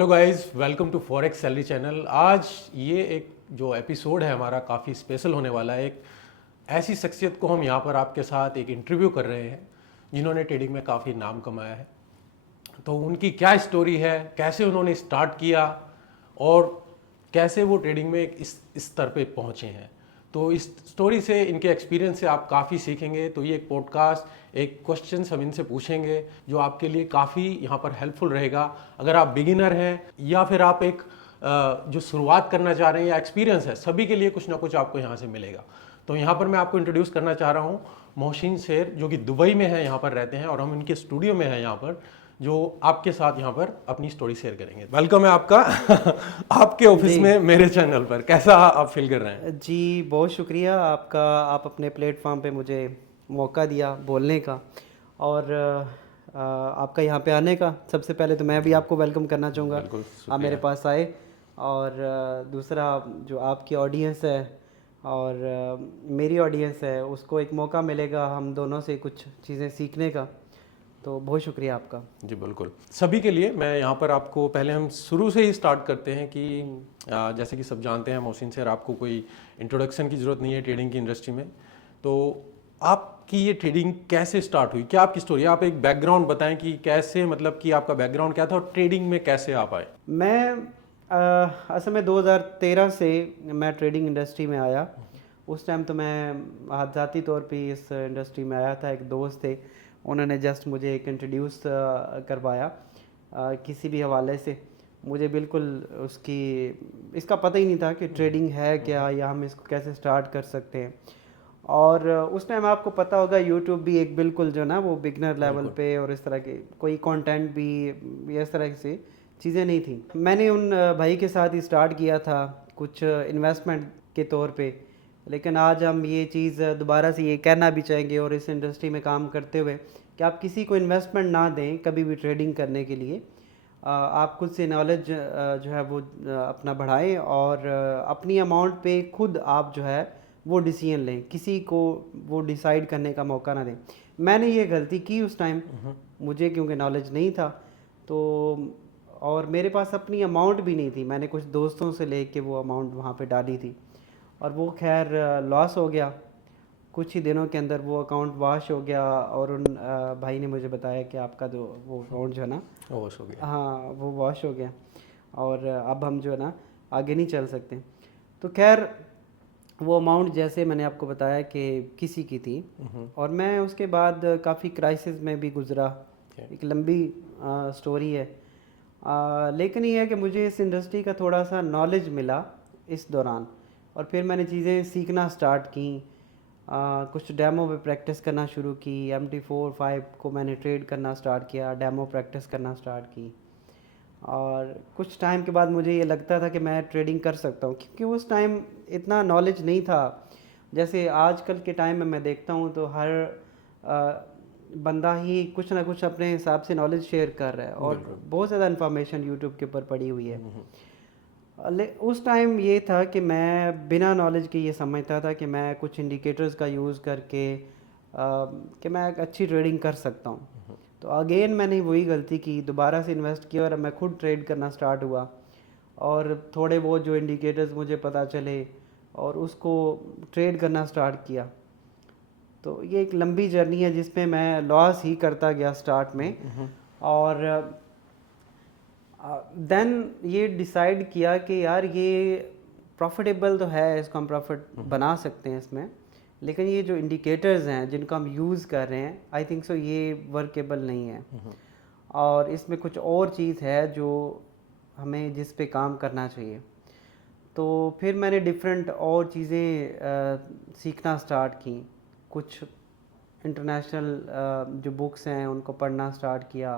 Hello guys, welcome to Forex Salary channel. आज ये एक जो एपिसोड है हमारा काफ़ी स्पेशल होने वाला है। एक ऐसी शख्सियत को हम यहाँ पर आपके साथ एक इंटरव्यू कर रहे हैं जिन्होंने ट्रेडिंग में काफ़ी नाम कमाया है। तो उनकी क्या स्टोरी है, कैसे उन्होंने स्टार्ट किया और कैसे वो ट्रेडिंग में एक इस स्तर पे पहुँचे हैं। तो इस स्टोरी से, इनके एक्सपीरियंस से आप काफ़ी सीखेंगे। तो ये एक पॉडकास्ट, एक क्वेश्चंस हम इनसे पूछेंगे जो आपके लिए काफ़ी यहाँ पर हेल्पफुल रहेगा। अगर आप बिगिनर हैं या फिर आप एक जो शुरुआत करना चाह रहे हैं या एक्सपीरियंस है, सभी के लिए कुछ ना कुछ आपको यहाँ से मिलेगा। तो यहाँ पर मैं आपको इंट्रोड्यूस करना चाह रहा हूँ मोहसिन शेर, जो कि दुबई में है, यहाँ पर रहते हैं और हम इनके स्टूडियो में हैं यहाँ पर, जो आपके साथ यहाँ पर अपनी स्टोरी शेयर करेंगे। वेलकम है आपका आपके ऑफिस जी में मेरे चैनल पर। कैसा आप फील कर रहे हैं? जी, बहुत शुक्रिया आपका। आप अपने प्लेटफॉर्म पे मुझे मौका दिया बोलने का और आपका यहाँ पे आने का। सबसे पहले तो मैं भी आपको वेलकम करना चाहूँगा, बिल्कुल, आप मेरे शुक्रिया। पास आए। और दूसरा, जो आपकी ऑडियंस है और मेरी ऑडियंस है, उसको एक मौका मिलेगा हम दोनों से कुछ चीज़ें सीखने का। तो बहुत शुक्रिया आपका। जी बिल्कुल, सभी के लिए। मैं यहाँ पर आपको पहले हम शुरू से ही स्टार्ट करते हैं कि जैसे कि सब जानते हैं मोहसिन सर, आपको कोई इंट्रोडक्शन की ज़रूरत नहीं है ट्रेडिंग की इंडस्ट्री में। तो आपकी ये ट्रेडिंग कैसे स्टार्ट हुई, क्या आपकी स्टोरी है? आप एक बैकग्राउंड बताएं कि कैसे, मतलब कि आपका बैकग्राउंड क्या था और ट्रेडिंग में कैसे आप आए। मैं असल में 2013 से मैं ट्रेडिंग इंडस्ट्री में आया। उस टाइम तो मैं ज़ाती तौर पे इस इंडस्ट्री में आया था। एक दोस्त थे, उन्होंने जस्ट मुझे एक इंट्रोड्यूस करवाया किसी भी हवाले से। मुझे बिल्कुल उसकी इसका पता ही नहीं था कि ट्रेडिंग है क्या या हम इसको कैसे स्टार्ट कर सकते हैं। और उस टाइम आपको पता होगा, यूट्यूब भी एक बिल्कुल जो ना वो बिगनर लेवल बिल्कुल। पे, और इस तरह के कोई कंटेंट भी इस तरह से चीज़ें नहीं थी। मैंने उन भाई के साथ ही स्टार्ट किया था कुछ इन्वेस्टमेंट के तौर पे। लेकिन आज हम ये चीज़ दोबारा से ये कहना भी चाहेंगे, और इस इंडस्ट्री में काम करते हुए, कि आप किसी को इन्वेस्टमेंट ना दें कभी भी ट्रेडिंग करने के लिए। आप खुद से नॉलेज जो है वो अपना बढ़ाएं, और अपनी अमाउंट पे खुद आप जो है वो डिसीजन लें, किसी को वो डिसाइड करने का मौका ना दें। मैंने ये गलती की उस टाइम, मुझे क्योंकि नॉलेज नहीं था। तो और मेरे पास अपनी अमाउंट भी नहीं थी, मैंने कुछ दोस्तों से लेके वो अमाउंट वहाँ पे डाली थी, और वो खैर लॉस हो गया। कुछ ही दिनों के अंदर वो अकाउंट वॉश हो गया, और उन भाई ने मुझे बताया कि आपका जो वो अकाउंट जो है ना, ओह, हो गया। हाँ, वो वॉश हो गया, और अब हम जो है ना आगे नहीं चल सकते। तो खैर, वो अमाउंट जैसे मैंने आपको बताया कि किसी की थी, और मैं उसके बाद काफ़ी क्राइसिस में भी गुज़रा। एक लंबी स्टोरी है। लेकिन ये है कि मुझे इस इंडस्ट्री का थोड़ा सा नॉलेज मिला इस दौरान, और फिर मैंने चीज़ें सीखना स्टार्ट की। कुछ डेमो पे प्रैक्टिस करना शुरू की। MT4 5 को मैंने ट्रेड करना स्टार्ट किया, डेमो प्रैक्टिस करना स्टार्ट की। और कुछ टाइम के बाद मुझे ये लगता था कि मैं ट्रेडिंग कर सकता हूँ, क्योंकि उस टाइम इतना नॉलेज नहीं था। जैसे आजकल के टाइम में मैं देखता हूँ तो हर अ, बंदा ही कुछ ना कुछ अपने हिसाब से नॉलेज शेयर कर रहा है, और बिल्कुल। बहुत ज़्यादा इन्फॉर्मेशन यूट्यूब के ऊपर पड़ी हुई है। उस टाइम ये था कि मैं बिना नॉलेज के ये समझता था कि मैं कुछ इंडिकेटर्स का यूज़ करके कि मैं एक अच्छी ट्रेडिंग कर सकता हूँ। तो अगेन मैंने वही गलती की, दोबारा से इन्वेस्ट किया, और मैं खुद ट्रेड करना स्टार्ट हुआ, और थोड़े बहुत जो इंडिकेटर्स मुझे पता चले और उसको ट्रेड करना स्टार्ट किया। तो ये एक लंबी जर्नी है जिसमें मैं लॉस ही करता गया स्टार्ट में। और देन ये डिसाइड किया कि यार ये प्रॉफिटेबल तो है, इसको हम प्रॉफिट बना सकते हैं इसमें, लेकिन ये जो इंडिकेटर्स हैं जिनको हम यूज़ कर रहे हैं, आई थिंक सो ये वर्केबल नहीं है, और इसमें कुछ और चीज़ है जो हमें जिस पे काम करना चाहिए। तो फिर मैंने डिफरेंट और चीज़ें सीखना स्टार्ट की। कुछ इंटरनेशनल जो बुक्स हैं उनको पढ़ना स्टार्ट किया।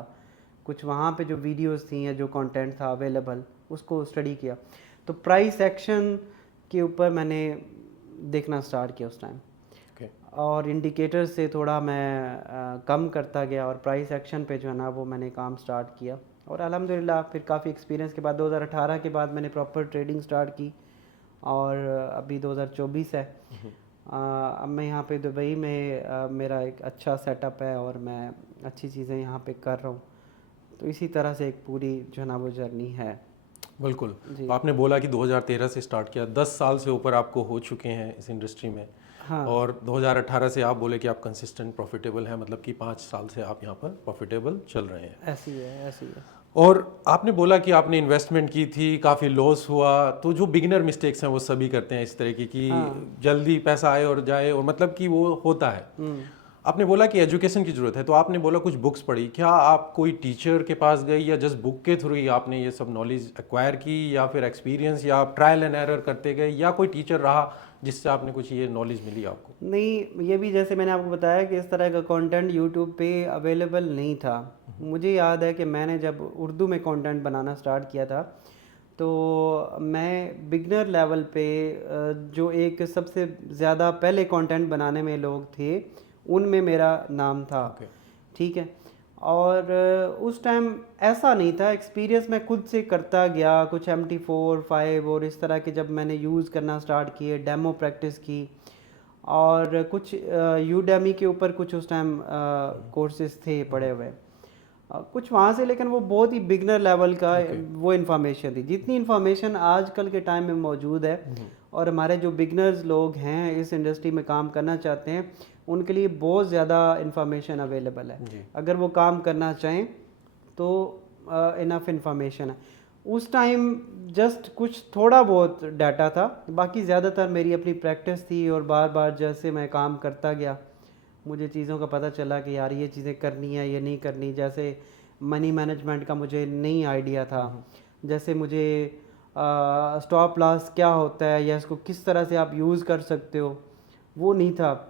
कुछ वहाँ पे जो वीडियोस थी या जो कंटेंट था अवेलेबल, उसको स्टडी किया। तो प्राइस एक्शन के ऊपर मैंने देखना स्टार्ट किया उस टाइम, ओके। और इंडिकेटर से थोड़ा मैं कम करता गया, और प्राइस एक्शन पे जो है ना वो मैंने काम स्टार्ट किया। और अल्हम्दुलिल्लाह फिर काफ़ी एक्सपीरियंस के बाद 2018 के बाद मैंने प्रॉपर ट्रेडिंग स्टार्ट की, और अभी 2024 है। अब मैं यहाँ पे दुबई में मेरा एक अच्छा सेटअप है, और मैं अच्छी चीज़ें यहाँ पे कर रहा हूँ। तो इसी तरह से एक पूरी जो है ना वो जर्नी है। बिल्कुल। जी। तो आपने बोला कि 2013 से स्टार्ट किया, 10 साल से ऊपर आपको हो चुके हैं इस इंडस्ट्री में। हाँ। और 2018 से आप बोले कि आप कंसिस्टेंट प्रॉफिटेबल हैं, मतलब कि 5 साल से आप यहाँ पर प्रॉफिटेबल चल रहे हैं। ऐसी है, ऐसी है। और आपने बोला कि आपने इन्वेस्टमेंट की थी, काफ़ी लॉस हुआ, तो जो बिगिनर मिस्टेक्स हैं वो सभी करते हैं इस तरह की कि हाँ। जल्दी पैसा आए और जाए, और मतलब कि वो होता है। आपने बोला कि एजुकेशन की ज़रूरत है, तो आपने बोला कुछ बुक्स पढ़ी, क्या आप कोई टीचर के पास गए या जस्ट बुक के थ्रू ही आपने ये सब नॉलेज एक्वायर की, या फिर एक्सपीरियंस या आप ट्रायल एंड एरर करते गए, या कोई टीचर रहा जिससे आपने कुछ ये नॉलेज मिली आपको? नहीं, ये भी जैसे मैंने आपको बताया कि इस तरह का कंटेंट यूट्यूब पे अवेलेबल नहीं था। मुझे याद है कि मैंने जब उर्दू में कंटेंट बनाना स्टार्ट किया था, तो मैं बिगनर लेवल पे जो एक सबसे ज़्यादा पहले कंटेंट बनाने में लोग थे, उनमें मेरा नाम था। Okay. ठीक है। और उस टाइम ऐसा नहीं था, एक्सपीरियंस मैं खुद से करता गया, कुछ MT4 5 और इस तरह के जब मैंने यूज़ करना स्टार्ट किए, डेमो प्रैक्टिस की, और कुछ यूडेमी के ऊपर कुछ उस टाइम कोर्सेज थे पड़े हुए, कुछ वहाँ से, लेकिन वो बहुत ही बिगनर लेवल का वो इन्फॉर्मेशन थी। जितनी इन्फॉर्मेशन आजकल के टाइम में मौजूद है, और हमारे जो बिगनर्स लोग हैं इस इंडस्ट्री में काम करना चाहते हैं, उनके लिए बहुत ज़्यादा इन्फॉर्मेशन अवेलेबल है। अगर वो काम करना चाहें तो इनफ इन्फॉर्मेशन है। उस टाइम जस्ट कुछ थोड़ा बहुत डाटा था, बाकी ज़्यादातर मेरी अपनी प्रैक्टिस थी, और बार बार जैसे मैं काम करता गया मुझे चीज़ों का पता चला कि यार ये चीज़ें करनी है, ये नहीं करनी। जैसे मनी मैनेजमेंट का मुझे नहीं आइडिया था, जैसे मुझे स्टॉप लॉस क्या होता है या इसको किस तरह से आप यूज़ कर सकते हो, वो नहीं था।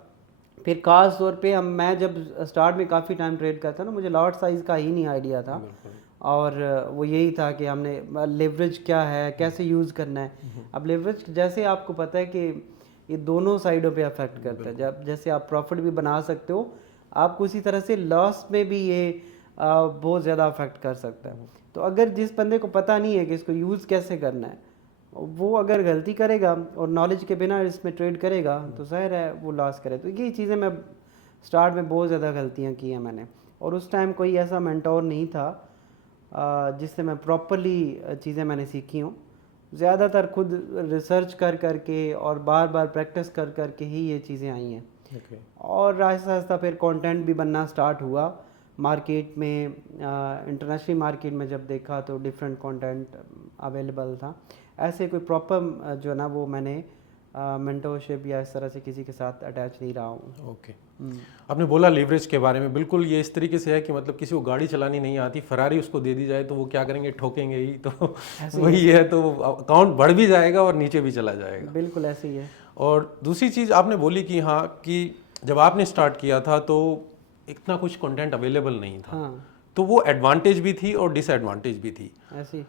फिर खास तौर पे मैं जब स्टार्ट में काफ़ी टाइम ट्रेड करता ना, मुझे लॉट साइज़ का ही नहीं आइडिया था, और वो यही था कि हमने लेवरेज क्या है, कैसे यूज़ करना है। अब लेवरेज जैसे आपको पता है कि ये दोनों साइडों पे अफेक्ट करता है। जब जैसे आप प्रॉफिट भी बना सकते हो, आपको उसी तरह से लॉस में भी ये बहुत ज़्यादा अफेक्ट कर सकता है। तो अगर जिस बंदे को पता नहीं है कि इसको यूज़ कैसे करना है, वो अगर गलती करेगा और नॉलेज के बिना इसमें ट्रेड करेगा, तो जाहिर है वो लॉस करे। तो ये चीज़ें मैं स्टार्ट में बहुत ज़्यादा गलतियाँ की हैं मैंने, और उस टाइम कोई ऐसा मेंटोर नहीं था जिससे मैं प्रॉपरली चीज़ें मैंने सीखी हूँ। ज़्यादातर खुद रिसर्च कर करके और बार बार प्रैक्टिस कर करके ही ये चीज़ें आई हैं। और आहिस्ता आहिस्ता फिर कंटेंट भी बनना स्टार्ट हुआ मार्केट में। इंटरनेशनल मार्केट में जब देखा तो डिफरेंट कंटेंट अवेलेबल था। ऐसे कोई प्रॉपर जो ना वो मैंने मेंटरशिप या इस तरह से किसी के साथ अटैच नहीं रहा हूँ। ओके। आपने बोला लेवरेज के बारे में, बिल्कुल ये इस तरीके से है कि मतलब किसी को गाड़ी चलानी नहीं आती, फरारी उसको दे दी जाए तो वो क्या करेंगे, ठोकेंगे ही। तो वही है, तो अकाउंट बढ़ भी जाएगा और नीचे भी चला जाएगा। बिल्कुल ऐसे ही है। और दूसरी चीज़ आपने बोली कि हाँ, कि जब आपने स्टार्ट किया था तो इतना कुछ कंटेंट अवेलेबल नहीं था। हाँ। तो वो एडवांटेज भी थी और डिसएडवांटेज भी थी। ऐसी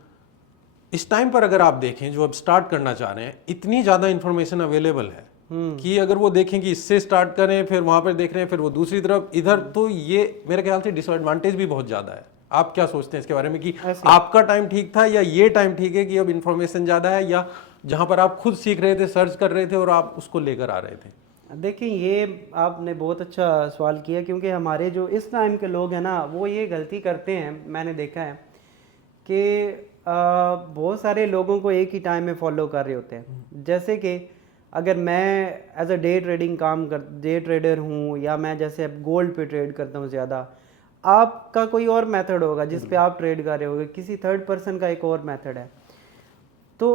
इस टाइम पर अगर आप देखें, जो अब स्टार्ट करना चाह रहे हैं, इतनी ज़्यादा इन्फॉर्मेशन अवेलेबल है कि अगर वो देखें कि इससे स्टार्ट करें, फिर वहाँ पर देख रहे हैं, फिर वो दूसरी तरफ इधर, तो ये मेरे ख्याल से डिसएडवांटेज भी बहुत ज़्यादा है। आप क्या सोचते हैं इसके बारे में कि आपका टाइम ठीक था या ये टाइम ठीक है कि अब इन्फॉर्मेशन ज़्यादा है, या जहाँ पर आप खुद सीख रहे थे, सर्च कर रहे थे और आप उसको लेकर आ रहे थे? देखिए, ये आपने बहुत अच्छा सवाल किया, क्योंकि हमारे जो इस टाइम के लोग हैं ना, वो ये गलती करते हैं, मैंने देखा है कि बहुत सारे लोगों को एक ही टाइम में फॉलो कर रहे होते हैं। जैसे कि अगर मैं एज अ डे ट्रेडर हूँ, या मैं जैसे अब गोल्ड पे ट्रेड करता हूँ ज़्यादा, आपका कोई और मेथड होगा जिस पे आप ट्रेड कर रहे होगे, किसी थर्ड पर्सन का एक और मेथड है। तो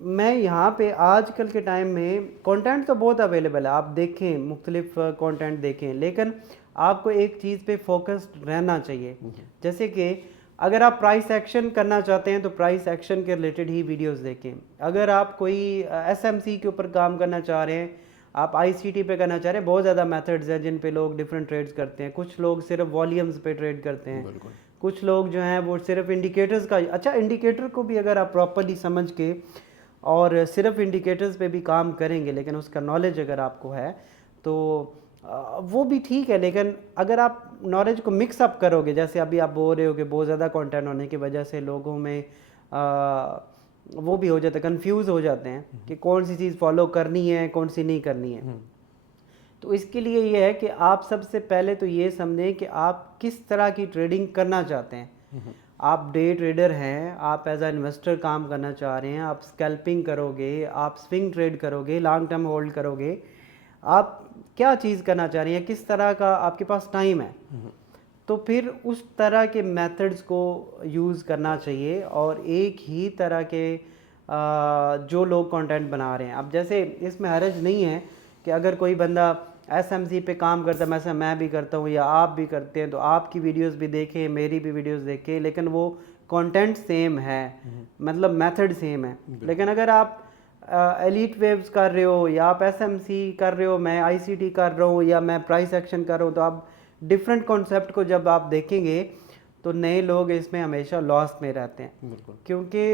मैं यहाँ पे आजकल के टाइम में कंटेंट तो बहुत अवेलेबल है, आप देखें, मुख्तलिफ कंटेंट देखें, लेकिन आपको एक चीज़ पे फोकस्ड रहना चाहिए। जैसे कि अगर आप प्राइस एक्शन करना चाहते हैं तो प्राइस एक्शन के रिलेटेड ही वीडियोस देखें। अगर आप कोई SMC के ऊपर काम करना चाह रहे हैं, आप ICT पे करना चाह रहे हैं, बहुत ज़्यादा मेथड्स हैं जिन पे लोग डिफरेंट ट्रेड्स करते हैं। कुछ लोग सिर्फ वॉल्यूम्स पे ट्रेड करते हैं, कुछ लोग जो हैं वो सिर्फ इंडिकेटर्स का। अच्छा, इंडिकेटर को भी अगर आप प्रॉपरली समझ के और सिर्फ इंडिकेटर्स पे भी काम करेंगे, लेकिन उसका नॉलेज अगर आपको है तो वो भी ठीक है। लेकिन अगर आप नॉलेज को मिक्स अप करोगे, जैसे अभी आप बोल रहे हो कि बहुत ज़्यादा कंटेंट होने की वजह से लोगों में वो भी हो जाता है, कंफ्यूज हो जाते हैं कि कौन सी चीज़ फॉलो करनी है, कौन सी नहीं करनी है। तो इसके लिए ये है कि आप सबसे पहले तो ये समझें कि आप किस तरह की ट्रेडिंग करना चाहते हैं। आप डे ट्रेडर हैं, आप एज अ इन्वेस्टर काम करना चाह रहे हैं, आप स्कैल्पिंग करोगे, आप स्विंग ट्रेड करोगे, लॉन्ग टर्म होल्ड करोगे, आप क्या चीज़ करना चाह रहे हैं, किस तरह का आपके पास टाइम है, तो फिर उस तरह के मेथड्स को यूज़ करना चाहिए। और एक ही तरह के जो लोग कंटेंट बना रहे हैं, अब जैसे इसमें हर्ज नहीं है कि अगर कोई बंदा एसएमसी पे काम करता है, वैसे मैं भी करता हूँ या आप भी करते हैं, तो आपकी वीडियोस भी देखें, मेरी भी वीडियोस देखें, लेकिन वो कंटेंट सेम है, मतलब मेथड सेम है। लेकिन अगर आप एलीट वेव्स कर रहे हो या आप एसएमसी कर रहे हो, मैं आईसीटी कर रहा हूँ या मैं प्राइस एक्शन कर रहा हूँ, तो आप डिफरेंट कॉन्सेप्ट को जब आप देखेंगे तो नए लोग इसमें हमेशा लॉस में रहते हैं, क्योंकि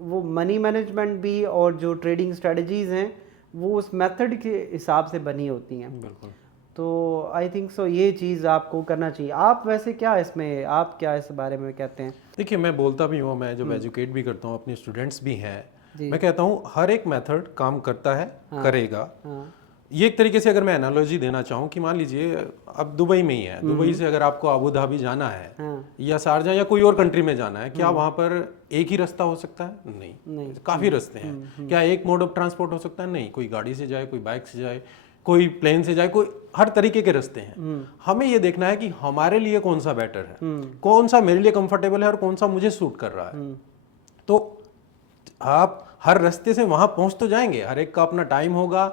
वो मनी मैनेजमेंट भी और जो ट्रेडिंग स्ट्रेटजीज हैं वो उस मेथड के हिसाब से बनी होती हैं। बिल्कुल। तो आई थिंक सो ये चीज़ आपको करना चाहिए। आप वैसे क्या इसमें, आप क्या इस बारे में कहते हैं? देखिए, मैं बोलता भी हूँ, मैं जब एजुकेट भी करता हूँ, अपने स्टूडेंट्स भी हैं, जी। मैं कहता हूँ हर एक मेथड काम करता है, करेगा। हाँ, ये एक तरीके से अगर मैं एनालॉजी देना चाहूँ कि मान लीजिए अब दुबई में ही है, दुबई से अगर आपको अबू धाबी जाना है हाँ, या शारजा या कोई और कंट्री में जाना है, क्या वहाँ पर एक ही रास्ता हो सकता है? नहीं, काफ़ी रास्ते हैं। क्या एक मोड ऑफ ट्रांसपोर्ट हो सकता है? नहीं, कोई गाड़ी से जाए, कोई बाइक से जाए, कोई प्लेन से जाए, कोई हर तरीके के रास्ते हैं। हमें ये देखना है कि हमारे लिए कौन सा बेटर है, कौन सा मेरे लिए कंफर्टेबल है और कौन सा मुझे सूट कर रहा है। तो आप हर रास्ते से वहां पहुंच तो जाएंगे, हर एक का अपना टाइम होगा,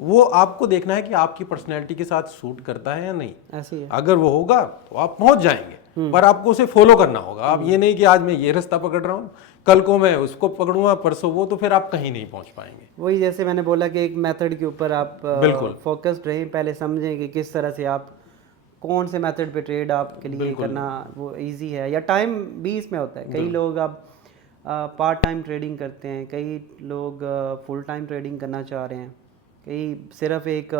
वो आपको देखना है कि आपकी पर्सनैलिटी के साथ सूट करता है या नहीं। ऐसे ही है। अगर वो होगा तो आप पहुंच जाएंगे, पर आपको उसे फॉलो करना होगा। आप ये नहीं कि आज मैं ये रास्ता पकड़ रहा हूँ, कल को मैं उसको पकड़ूंगा, परसों वो, तो फिर आप कहीं नहीं पहुंच पाएंगे। वही जैसे मैंने बोला कि एक मेथड के ऊपर आप बिल्कुल फोकस्ड रहें, पहले समझें कि किस तरह से आप कौन से मेथड पे ट्रेड आपके लिए करना वो इजी है, या टाइम भी इसमें होता है। कई लोग अब पार्ट टाइम ट्रेडिंग करते हैं, कई लोग फुल टाइम ट्रेडिंग करना चाह रहे हैं, कई सिर्फ एक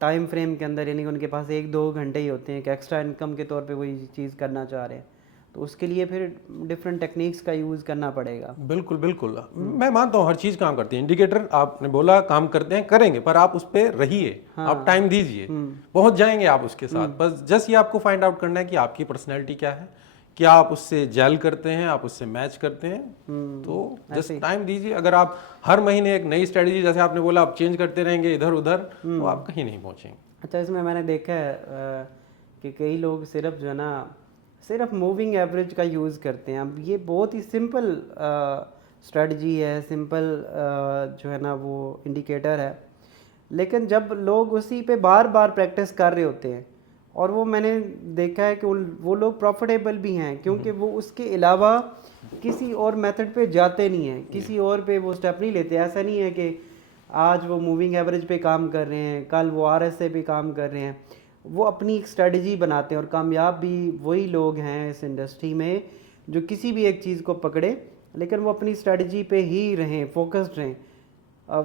टाइम फ्रेम के अंदर, यानी कि उनके पास 1-2 घंटे ही होते हैं, एक एक्स्ट्रा इनकम के तौर पे वही चीज़ करना चाह रहे हैं। तो उसके लिए फिर डिफरेंट टेक्निक्स का यूज़ करना पड़ेगा। बिल्कुल बिल्कुल, मैं मानता हूँ हर चीज़ काम करती है। इंडिकेटर आपने बोला काम करते हैं, करेंगे, पर आप उस पर रहिए, आप टाइम दीजिए, पहुंच जाएंगे आप उसके साथ। बस जस्ट ये आपको फाइंड आउट करना है कि आपकी पर्सनैलिटी क्या है, क्या आप उससे जेल करते हैं, आप उससे मैच करते हैं। तो जस्ट टाइम दीजिए। अगर आप हर महीने एक नई स्ट्रेटजी, जैसे आपने बोला, आप चेंज करते रहेंगे इधर उधर, तो आप कहीं नहीं पहुंचेंगे। अच्छा, इसमें मैंने देखा है कि कई लोग सिर्फ जो है ना, सिर्फ मूविंग एवरेज का यूज़ करते हैं। अब ये बहुत ही सिंपल स्ट्रेटजी है, सिंपल जो है ना वो इंडिकेटर है, लेकिन जब लोग उसी पे बार बार प्रैक्टिस कर रहे होते हैं, और वो मैंने देखा है कि वो लोग प्रॉफिटेबल भी हैं, क्योंकि वो उसके अलावा किसी और मेथड पे जाते नहीं हैं, किसी और पे वो स्टेप नहीं लेते। ऐसा नहीं है कि आज वो मूविंग एवरेज पे काम कर रहे हैं, कल वो आरएसए पे काम कर रहे हैं। वो अपनी एक स्ट्रेटजी बनाते हैं, और कामयाब भी वही लोग हैं इस इंडस्ट्री में जो किसी भी एक चीज़ को पकड़े, लेकिन वो अपनी स्ट्रेटजी पे ही रहें, फोकस्ड रहें,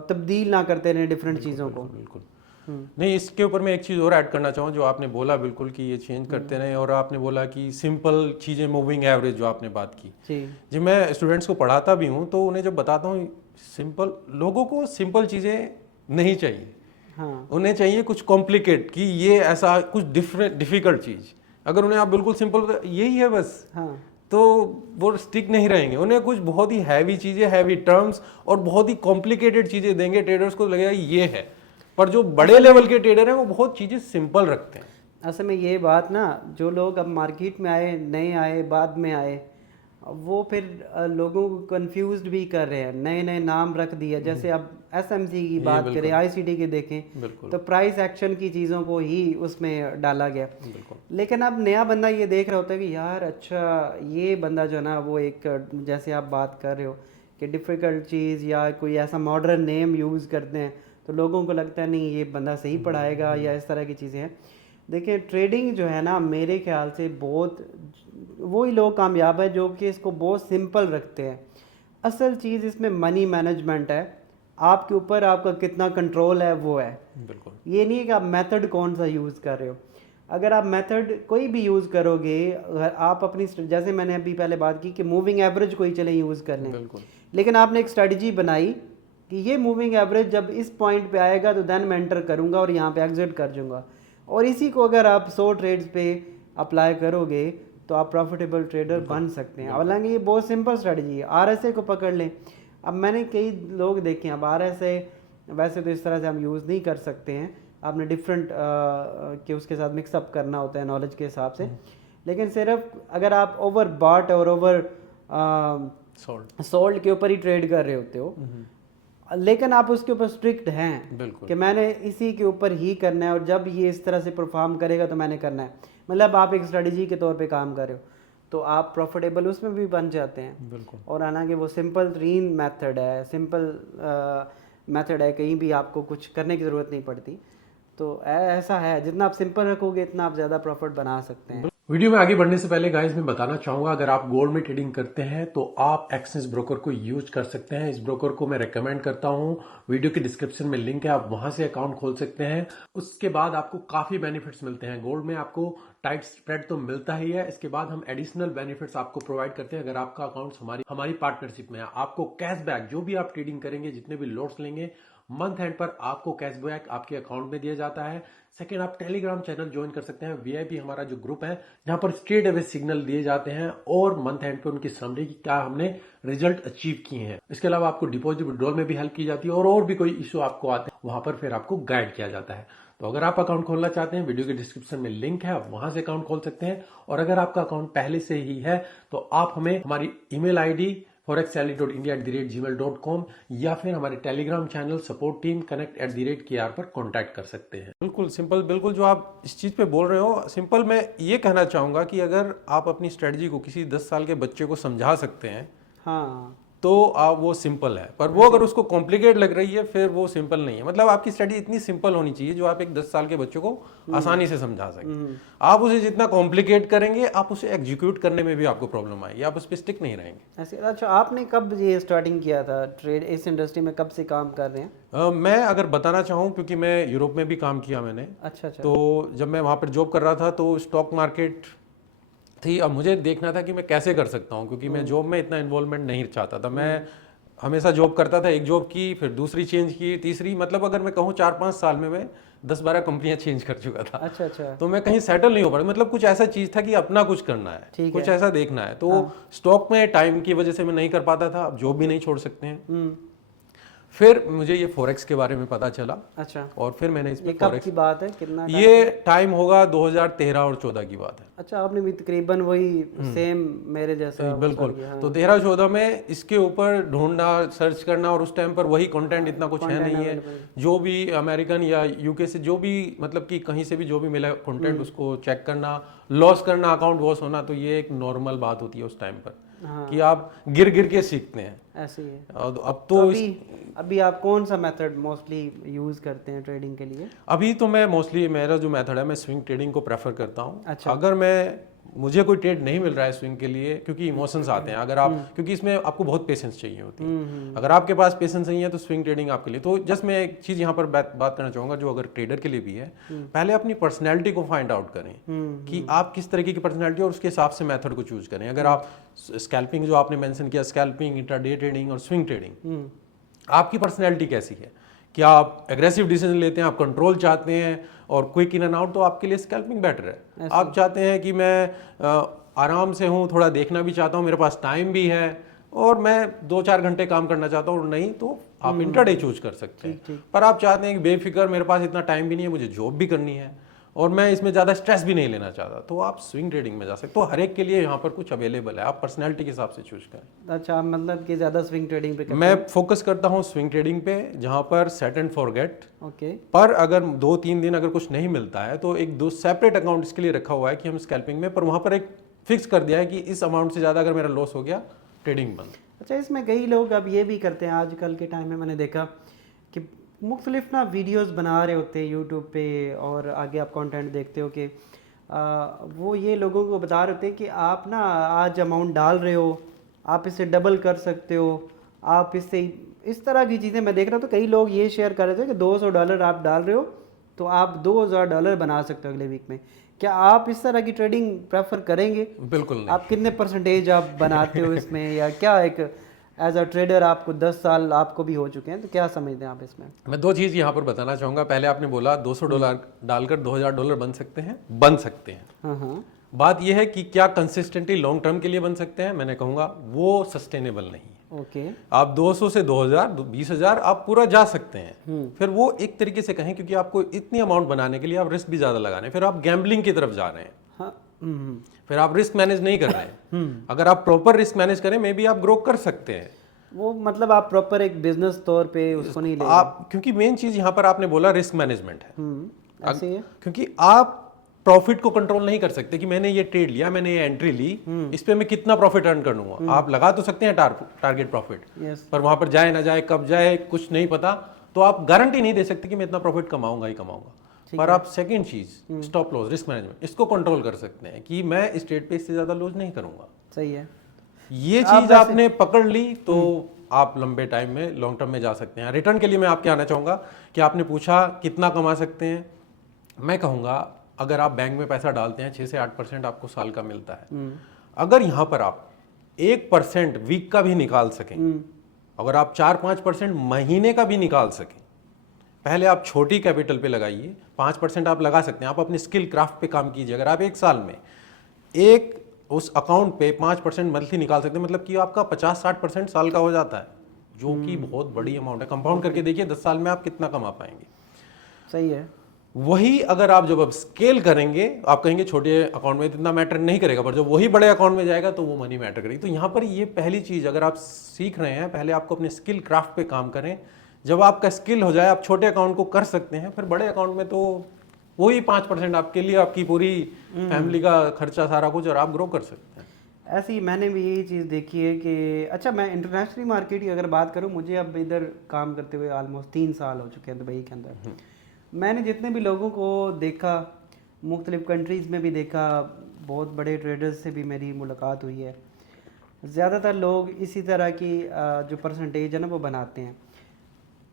तब्दील ना करते रहें डिफरेंट चीज़ों को। बिल्कुल नहीं, इसके ऊपर मैं एक चीज़ और ऐड करना चाहूँ, जो आपने बोला बिल्कुल कि ये चेंज करते रहें, और आपने बोला कि सिंपल चीज़ें, मूविंग एवरेज जो आपने बात की जी, मैं स्टूडेंट्स को पढ़ाता भी हूँ, तो उन्हें जब बताता हूँ, सिंपल लोगों को सिंपल चीज़ें नहीं चाहिए। हाँ, उन्हें चाहिए कुछ कॉम्प्लिकेट, कि ये ऐसा कुछ डिफिकल्ट चीज़। अगर उन्हें आप बिल्कुल सिंपल यही है बस, हाँ, तो वो स्टिक नहीं रहेंगे। उन्हें कुछ बहुत ही हैवी चीज़ें, हैवी टर्म्स और बहुत ही कॉम्प्लिकेटेड चीज़ें देंगे, ट्रेडर्स को लगेगा ये है। पर जो बड़े लेवल के ट्रेडर हैं वो बहुत चीज़ें सिंपल रखते हैं। असल में ये बात ना, जो लोग अब मार्केट में आए, नए आए, बाद में आए, वो फिर लोगों को कंफ्यूज्ड भी कर रहे हैं, नए नए नाम रख दिए। जैसे अब एसएमसी की बात करें, आईसीटी की देखें, तो प्राइस एक्शन की चीज़ों को ही उसमें डाला गया। लेकिन अब नया बंदा ये देख रहा होता है कि यार अच्छा, ये बंदा जो है ना वो एक, जैसे आप बात कर रहे हो कि डिफ़िकल्ट चीज़ या कोई ऐसा मॉडर्न नेम यूज़ करते हैं, तो लोगों को लगता है नहीं ये बंदा सही पढ़ाएगा, या इस तरह की चीज़ें हैं। देखिए, ट्रेडिंग जो है ना, मेरे ख्याल से बहुत वही लोग कामयाब है जो कि इसको बहुत सिंपल रखते हैं। असल चीज़ इसमें मनी मैनेजमेंट है, आपके ऊपर आपका कितना कंट्रोल है वो है। बिल्कुल, ये नहीं है कि आप मेथड कौन सा यूज़ कर रहे हो। अगर आप मेथड कोई भी यूज़ करोगे, अगर आप अपनी, जैसे मैंने अभी पहले बात की कि मूविंग एवरेज कोई चले यूज़ कर लें, लेकिन आपने एक स्ट्रेटजी बनाई कि ये मूविंग एवरेज जब इस पॉइंट पे आएगा तो देन मैं एंटर करूँगा और यहाँ पे एग्जिट कर जाऊँगा। और इसी को अगर आप 100 ट्रेड्स पे अप्लाई करोगे तो आप प्रॉफिटेबल ट्रेडर बन सकते हैं। हालांकि ये बहुत सिंपल स्ट्रेटजी है। RSI को पकड़ लें। अब मैंने कई लोग देखे हैं, अब RSI वैसे तो इस तरह से हम यूज़ नहीं कर सकते हैं, आपने डिफरेंट कि उसके साथ मिक्सअप करना होता है नॉलेज के हिसाब से, लेकिन सिर्फ अगर आप ओवर बॉट और ओवर सोल्ड के ऊपर ही ट्रेड कर रहे होते हो, लेकिन आप उसके ऊपर स्ट्रिक्ट हैं कि मैंने इसी के ऊपर ही करना है और जब ये इस तरह से परफॉर्म करेगा तो मैंने करना है, मतलब आप एक स्ट्रेटजी के तौर पे काम कर रहे हो, तो आप प्रॉफिटेबल उसमें भी बन जाते हैं। और हालांकि वो सिंपल तरीन मेथड है, सिंपल मेथड है, कहीं भी आपको कुछ करने की ज़रूरत नहीं पड़ती। तो ऐसा है, जितना आप सिंपल रखोगे इतना आप ज़्यादा प्रॉफिट बना सकते हैं। वीडियो में आगे बढ़ने से पहले गाइस मैं बताना चाहूंगा, अगर आप गोल्ड में ट्रेडिंग करते हैं तो आप एक्सिस ब्रोकर को यूज कर सकते हैं। इस ब्रोकर को मैं रेकमेंड करता हूं। वीडियो के डिस्क्रिप्शन में लिंक है, आप वहां से अकाउंट खोल सकते हैं। उसके बाद आपको काफी बेनिफिट्स मिलते हैं। गोल्ड में आपको टाइट स्प्रेड तो मिलता ही है, इसके बाद हम एडिशनल बेनिफिट्स आपको प्रोवाइड करते हैं। अगर आपका अकाउंट हमारी पार्टनरशिप में है, आपको कैशबैक, जो भी आप ट्रेडिंग करेंगे, जितने भी लॉट्स लेंगे, मंथ एंड पर आपको कैशबैक आपके अकाउंट में दिया जाता है। सेकेंड, आप टेलीग्राम चैनल ज्वाइन कर सकते हैं। VIP हमारा जो ग्रुप है, जहां पर स्ट्रेट अवे सिग्नल दिए जाते हैं और मंथ एंड पे उनकी समरी की क्या हमने रिजल्ट अचीव किए हैं। इसके अलावा आपको डिपॉजिट विड्रॉल में भी हेल्प की जाती है और भी कोई इशू आपको आते हैं, वहां पर फिर आपको गाइड किया जाता है। तो अगर आप अकाउंट खोलना चाहते हैं, वीडियो के डिस्क्रिप्शन में लिंक है, आप वहां से अकाउंट खोल सकते हैं। और अगर आपका अकाउंट पहले से ही है तो आप हमें हमारी ईमेल ID forexsally.india@gmail.com या फिर हमारे Telegram channel support team connect@kr पर कांटेक्ट कर सकते हैं। बिल्कुल सिंपल, बिल्कुल जो आप इस चीज पे बोल रहे हो सिंपल। मैं ये कहना चाहूंगा कि अगर आप अपनी स्ट्रेटजी को किसी 10 साल के बच्चे को समझा सकते हैं, हाँ, तो आप वो सिंपल है। पर वो अगर उसको कॉम्प्लिकेट लग रही है फिर वो सिंपल नहीं है। मतलब आपकी स्टडी इतनी सिंपल होनी चाहिए जो आप एक 10 साल के बच्चों को आसानी से समझा सकें। आप उसे जितना कॉम्प्लिकेट करेंगे, आप उसे एग्जीक्यूट करने में भी आपको प्रॉब्लम आएगी, आप उस पर स्टिक नहीं रहेंगे। ऐसे। अच्छा, आपने कब ये स्टार्टिंग किया था ट्रेड, इस इंडस्ट्री में कब से काम कर रहे हैं? मैं अगर बताना चाहूँ, क्योंकि मैं यूरोप में भी काम किया मैंने। अच्छा। तो जब मैं वहाँ पर जॉब कर रहा था तो स्टॉक मार्केट थी। अब मुझे देखना था कि मैं कैसे कर सकता हूँ, क्योंकि मैं जॉब में इतना इन्वॉल्वमेंट नहीं चाहता था। मैं हमेशा जॉब करता था, एक जॉब की, फिर दूसरी चेंज की, तीसरी, मतलब अगर मैं कहूँ 4-5 साल में मैं 10-12 कंपनियां चेंज कर चुका था। अच्छा। तो मैं कहीं सेटल नहीं हो पा, मतलब कुछ ऐसा चीज था कि अपना कुछ करना है, कुछ ऐसा देखना है। तो स्टॉक में टाइम की वजह से मैं नहीं कर पाता था। अब जॉब भी नहीं छोड़ सकते हैं। फिर मुझे ये फॉरेक्स के बारे में पता चला। अच्छा। और फिर मैंने इसमें कब की बात है, कितना ये टाइम होगा 2013 और 14 की बात है। अच्छा, आपने भी तकरीबन वही सेम मेरे जैसा। बिल्कुल। तो 13-14 में इसके ऊपर ढूंढना, सर्च करना, और उस टाइम पर वही कंटेंट इतना कुछ है नहीं है। जो भी अमेरिकन या UK से जो भी, मतलब कि कहीं से भी जो भी मिला कंटेंट, उसको चेक करना, लॉस करना, अकाउंट लॉस होना, तो ये एक नॉर्मल बात होती है उस टाइम पर। कि आप गिर गिर के सीखते हैं। ऐसे ही है। अब तो अभी आप कौन सा मेथड मोस्टली यूज करते हैं ट्रेडिंग के लिए? अभी तो मैं मोस्टली, मेरा जो मेथड है, मैं स्विंग ट्रेडिंग को प्रेफर करता हूँ। अच्छा। अगर मुझे कोई ट्रेड नहीं मिल रहा है स्विंग के लिए, क्योंकि इमोशंस आते हैं, अगर आप, क्योंकि इसमें आपको बहुत पेशेंस चाहिए होती है। अगर आपके पास पेशेंस नहीं है तो स्विंग ट्रेडिंग आपके लिए। तो जस्ट मैं एक चीज यहाँ पर बात करना चाहूंगा, जो अगर ट्रेडर के लिए भी है, पहले अपनी पर्सनैलिटी को फाइंड आउट करें कि आप किस तरीके की पर्सनैलिटी, और उसके हिसाब से मेथड को चूज करें। अगर आप स्कैल्पिंग, जो आपने मेंशन किया, स्कैल्पिंग, इंट्राडे ट्रेडिंग और स्विंग ट्रेडिंग, आपकी पर्सनैलिटी कैसी है? क्या आप एग्रेसिव डिसीजन लेते हैं, आप कंट्रोल चाहते हैं और क्विक इन एंड आउट, तो आपके लिए स्कैल्पिंग बेटर है। आप चाहते हैं कि मैं आराम से हूँ, थोड़ा देखना भी चाहता हूँ, मेरे पास टाइम भी है और मैं 2-4 घंटे काम करना चाहता हूँ, नहीं तो आप इंट्राडे चूज कर सकते हैं। पर आप चाहते हैं कि बेफिक्र, मेरे पास इतना टाइम भी नहीं है, मुझे जॉब भी करनी है और मैं इसमें ज़्यादा स्ट्रेस भी नहीं लेना चाहता, तो आप स्विंग ट्रेडिंग में जा सकते। तो हर एक के लिए यहाँ पर कुछ अवेलेबल है, आप पर्सनैलिटी के हिसाब से चूज करें। अच्छा, मतलब कि ज़्यादा स्विंग ट्रेडिंग पे मैं फोकस करता हूँ स्विंग ट्रेडिंग पे, जहाँ पर सेट एंड फॉरगेट। ओके। पर अगर 2-3 दिन अगर कुछ नहीं मिलता है तो एक 2 सेपरेट अकाउंट इसके लिए रखा हुआ है कि हम स्कैल्पिंग में, पर वहाँ पर एक फिक्स कर दिया है कि इस अमाउंट से ज़्यादा अगर मेरा लॉस हो गया, ट्रेडिंग बंद। अच्छा, इसमें कई लोग अब ये भी करते हैं, आजकल के टाइम में मैंने देखा कि मुख्तलिफ ना वीडियोस बना रहे होते हैं यूट्यूब पे, और आगे आप कंटेंट देखते हो कि वो ये लोगों को बता रहे होते हैं कि आप ना आज अमाउंट डाल रहे हो, आप इसे डबल कर सकते हो, आप इससे इस तरह की चीज़ें मैं देख रहा हूँ। तो कई लोग ये शेयर कर रहे थे कि $200 आप डाल रहे हो तो आप $2000 बना सकते हो अगले वीक में। क्या आप इस तरह की ट्रेडिंग प्रेफर करेंगे? बिल्कुल नहीं। आप कितने % आप बनाते हो इसमें, या क्या एक एज अ ट्रेडर आपको 10 साल आपको भी हो चुके हैं, तो क्या समझते हैं आप इसमें? मैं दो चीज़ यहाँ पर बताना चाहूँगा। पहले आपने बोला $200 डालकर $2000 बन सकते हैं, बन सकते हैं। हाँ हाँ। बात यह है कि क्या कंसिस्टेंटली लॉन्ग टर्म के लिए बन सकते हैं, मैंने कहूँगा वो सस्टेनेबल नहीं है। ओके। आप 200 से 2000 20,000 आप पूरा जा सकते हैं, फिर वो एक तरीके से कहें, क्योंकि आपको इतनी अमाउंट बनाने के लिए आप रिस्क भी ज़्यादा लगाने, फिर आप गैम्बलिंग की तरफ जा रहे हैं। हाँ। फिर आप रिस्क मैनेज नहीं कर रहे हैं। अगर आप प्रॉपर रिस्क मैनेज करें, मे बी आप ग्रो कर सकते हैं। वो मतलब आप प्रॉपर एक बिजनेस तौर पे उसको नहीं ले आप, क्योंकि मेन चीज यहाँ पर आपने बोला रिस्क मैनेजमेंट है। ऐसे ही है। क्योंकि आप प्रॉफिट को कंट्रोल नहीं कर सकते कि मैंने ये ट्रेड लिया, मैंने ये एंट्री ली, इस पे मैं कितना प्रॉफिट अर्न कर लूंगा। आप लगा तो सकते हैं टारगेट प्रॉफिट, यस। पर वहां पर जाए ना जाए, कब जाए, कुछ नहीं पता, तो आप गारंटी नहीं दे सकते कि मैं इतना प्रॉफिट कमाऊंगा ही कमाऊंगा। पर आप सेकंड चीज स्टॉप लॉस, रिस्क मैनेजमेंट, इसको कंट्रोल कर सकते हैं कि मैं इस ट्रेड पे इससे ज्यादा लॉस नहीं करूंगा। सही है। ये चीज आपने पकड़ ली तो आप लंबे टाइम में, लॉन्ग टर्म में जा सकते हैं। रिटर्न के लिए मैं आपके आना चाहूंगा कि आपने पूछा कितना कमा सकते हैं। मैं कहूंगा अगर आप बैंक में पैसा डालते हैं 6 से 8% आपको साल का मिलता है। अगर यहां पर आप 1% वीक का भी निकाल सकें, अगर आप 4-5% महीने का भी निकाल सकें, पहले आप छोटी कैपिटल पे लगाइए, 5% आप लगा सकते हैं। आप अपने स्किल क्राफ्ट पे काम कीजिए। अगर आप एक साल में एक उस अकाउंट पे 5% मंथली निकाल सकते हैं, मतलब कि आपका 50-60% साल का हो जाता है, जो कि बहुत बड़ी अमाउंट है। कंपाउंड करके देखिए 10 साल में आप कितना कमा पाएंगे। सही है। वही अगर आप जब अब स्केल करेंगे, आप कहेंगे छोटे अकाउंट में इतना मैटर नहीं करेगा, पर जब वही बड़े अकाउंट में जाएगा तो वो मनी मैटर करेगी। तो यहाँ पर ये पहली चीज, अगर आप सीख रहे हैं, पहले आपको अपने स्किल क्राफ्ट पे काम करें। जब आपका स्किल हो जाए, आप छोटे अकाउंट को कर सकते हैं, फिर बड़े अकाउंट में तो वही 5% आपके लिए, आपकी पूरी फैमिली का खर्चा सारा कुछ, और आप ग्रो कर सकते हैं। ऐसे ही मैंने भी यही चीज़ देखी है कि अच्छा, मैं इंटरनेशनल मार्केट की अगर बात करूं, मुझे अब इधर काम करते हुए ऑलमोस्ट 3 साल हो चुके हैं दुबई के अंदर। मैंने जितने भी लोगों को देखा, मुख्तलिफ कंट्रीज़ में भी देखा, बहुत बड़े ट्रेडर्स से भी मेरी मुलाकात हुई है। ज़्यादातर लोग इसी तरह की जो परसेंटेज है ना वो बनाते हैं,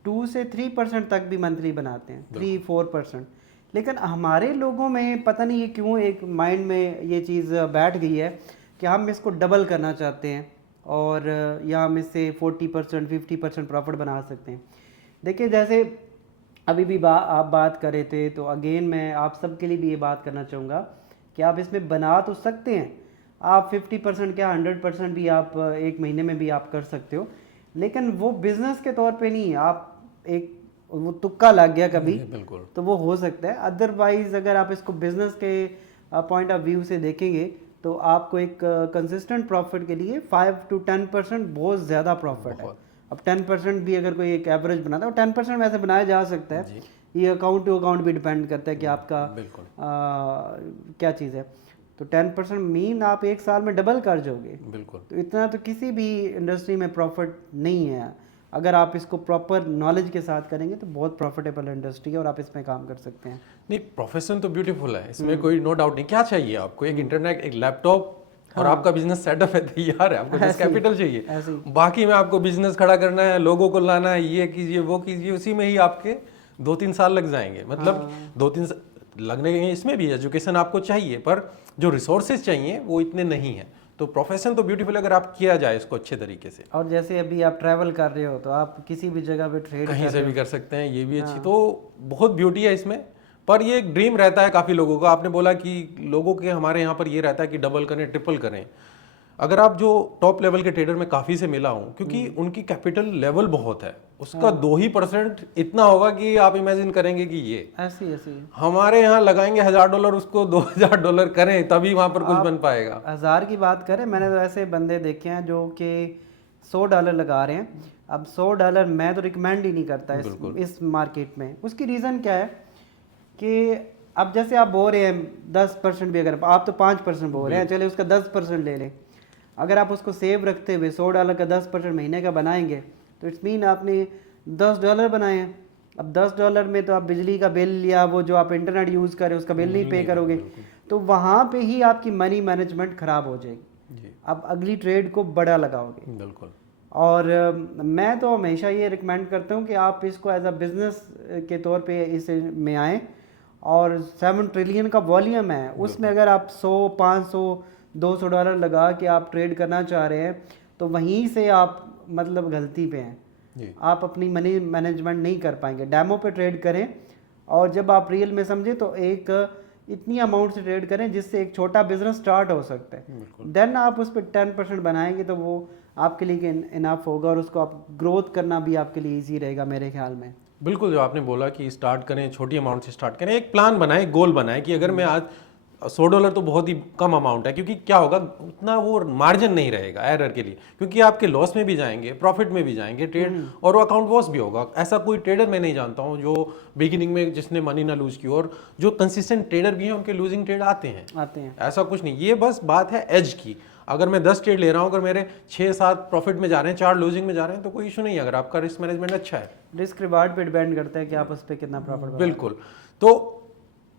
2 से 3% तक भी मंथली बनाते हैं, 3-4%। लेकिन हमारे लोगों में पता नहीं ये क्यों एक माइंड में ये चीज़ बैठ गई है कि हम इसको डबल करना चाहते हैं और या हम इससे 40% 50% प्रॉफिट बना सकते हैं। देखिए, जैसे अभी भी आप बात कर रहे थे, तो अगेन मैं आप सब के लिए भी ये बात करना चाहूँगा कि आप इसमें बना तो सकते हैं। आप 50% क्या 100% भी आप एक महीने में भी आप कर सकते हो, लेकिन वो बिजनेस के तौर पे नहीं। आप एक वो तुक्का लग गया कभी, बिल्कुल, तो वो हो सकता है। अदरवाइज अगर आप इसको बिजनेस के पॉइंट ऑफ व्यू से देखेंगे तो आपको एक कंसिस्टेंट प्रॉफिट के लिए 5 to 10% बहुत ज़्यादा प्रॉफिट है। अब 10% भी अगर कोई एक एवरेज बनाता है, 10% वैसे बनाया जा सकता है। ये अकाउंट टू अकाउंट भी डिपेंड करता है कि आपका क्या चीज़ है। तो 10% मीन आप एक साल में डबल कर जाओगे। बिल्कुल। तो इतना तो किसी भी इंडस्ट्री में प्रॉफिट नहीं है। अगर आप इसको प्रॉपर नॉलेज के साथ करेंगे तो बहुत प्रॉफिटेबल इंडस्ट्री है और आप इसमें काम कर सकते हैं। नहीं, प्रोफेशन तो ब्यूटीफुल है, इसमें कोई नो डाउट नहीं। क्या चाहिए आपको? एक इंटरनेट, एक लैपटॉप, और आपका बिजनेस सेटअप है, तैयार है। आपको बस कैपिटल चाहिए। बाकी में आपको बिजनेस खड़ा करना है, लोगों को लाना है, ये कीजिए वो कीजिए, उसी में ही आपके 2-3 साल लग जाएंगे। मतलब 2-3 लगने के, इसमें भी एजुकेशन आपको चाहिए, पर जो रिसोर्सेज चाहिए वो इतने नहीं है। तो प्रोफेशन तो ब्यूटीफुल अगर आप किया जाए इसको अच्छे तरीके से। और जैसे अभी आप ट्रैवल कर रहे हो तो आप किसी भी जगह पे ट्रेड कहीं से भी कर सकते हैं, ये भी अच्छी, तो बहुत ब्यूटी है इसमें। पर ये एक ड्रीम रहता है काफ़ी लोगों का। आपने बोला कि लोगों के, हमारे यहाँ पर ये रहता है कि डबल करें, ट्रिपल करें। अगर आप जो टॉप लेवल के ट्रेडर में काफ़ी से मिला हूँ, क्योंकि उनकी कैपिटल लेवल बहुत है, उसका 2% इतना होगा कि आप इमेजिन करेंगे कि ये ऐसी हमारे यहाँ लगाएंगे $1000, उसको $2000 करें तभी वहाँ पर कुछ बन पाएगा। 1000 की बात करें, मैंने तो ऐसे बंदे देखे हैं जो कि $100 लगा रहे हैं। अब $100 मैं तो रिकमेंड ही नहीं करता इस मार्केट में। उसकी रीज़न क्या है कि अब जैसे आप बोल रहे हैं 10% भी, अगर आप तो 5% बोल रहे हैं, चले उसका 10% ले लें। अगर आप उसको सेव रखते हुए $100 का 10% महीने का बनाएंगे तो इट्स मीन आपने $10 बनाए हैं। अब $10 में तो आप बिजली का बिल या वो जो आप इंटरनेट यूज़ करें उसका बिल नहीं पे करोगे, तो वहाँ पे ही आपकी मनी मैनेजमेंट ख़राब हो जाएगी। आप अगली ट्रेड को बड़ा लगाओगे। बिल्कुल। और मैं तो हमेशा ये रिकमेंड करता हूँ कि आप इसको एज अ बिज़नेस के तौर पे इस में आएँ। और 7 ट्रिलियन का वॉल्यूम है, उसमें अगर आप 100, 500, $200 लगा के आप ट्रेड करना चाह रहे हैं तो वहीं से आप मतलब गलती पे हैं। जी आप अपनी मनी मैनेजमेंट नहीं कर पाएंगे। डेमो पे ट्रेड करें और जब आप रियल में समझे तो एक इतनी अमाउंट से ट्रेड करें जिससे एक छोटा बिजनेस स्टार्ट हो सकता है। देन आप उस पर 10% बनाएंगे तो वो आपके लिए इनफ होगा और उसको आप ग्रोथ करना भी आपके लिए ईजी रहेगा मेरे ख्याल में। बिल्कुल, जो आपने बोला कि स्टार्ट करें, छोटी अमाउंट से स्टार्ट करें, एक प्लान बनाएं, एक गोल बनाएं कि अगर मैं आज $100 तो बहुत ही कम अमाउंट है, क्योंकि क्या होगा उतना वो मार्जिन नहीं रहेगा एरर के लिए, क्योंकि आपके लॉस में भी जाएंगे, प्रॉफिट में भी जाएंगे ट्रेड, और वो अकाउंट वॉस भी होगा। ऐसा कोई ट्रेडर मैं नहीं जानता हूँ जो बिगिनिंग में जिसने मनी ना लूज की, और जो कंसिस्टेंट ट्रेडर भी हैं उनके लूजिंग ट्रेड आते हैं। ऐसा कुछ नहीं, ये बस बात है एज की। अगर मैं 10 ट्रेड ले रहा हूँ, अगर मेरे 6-7 प्रॉफिट में जा रहे हैं, 4 लूजिंग में जा रहे हैं, तो कोई इशू नहीं है अगर आपका रिस्क मैनेजमेंट अच्छा है। रिस्क रिवार्ड पे डिपेंड करता है कि आप उस पर कितना प्रॉफिट। बिल्कुल। तो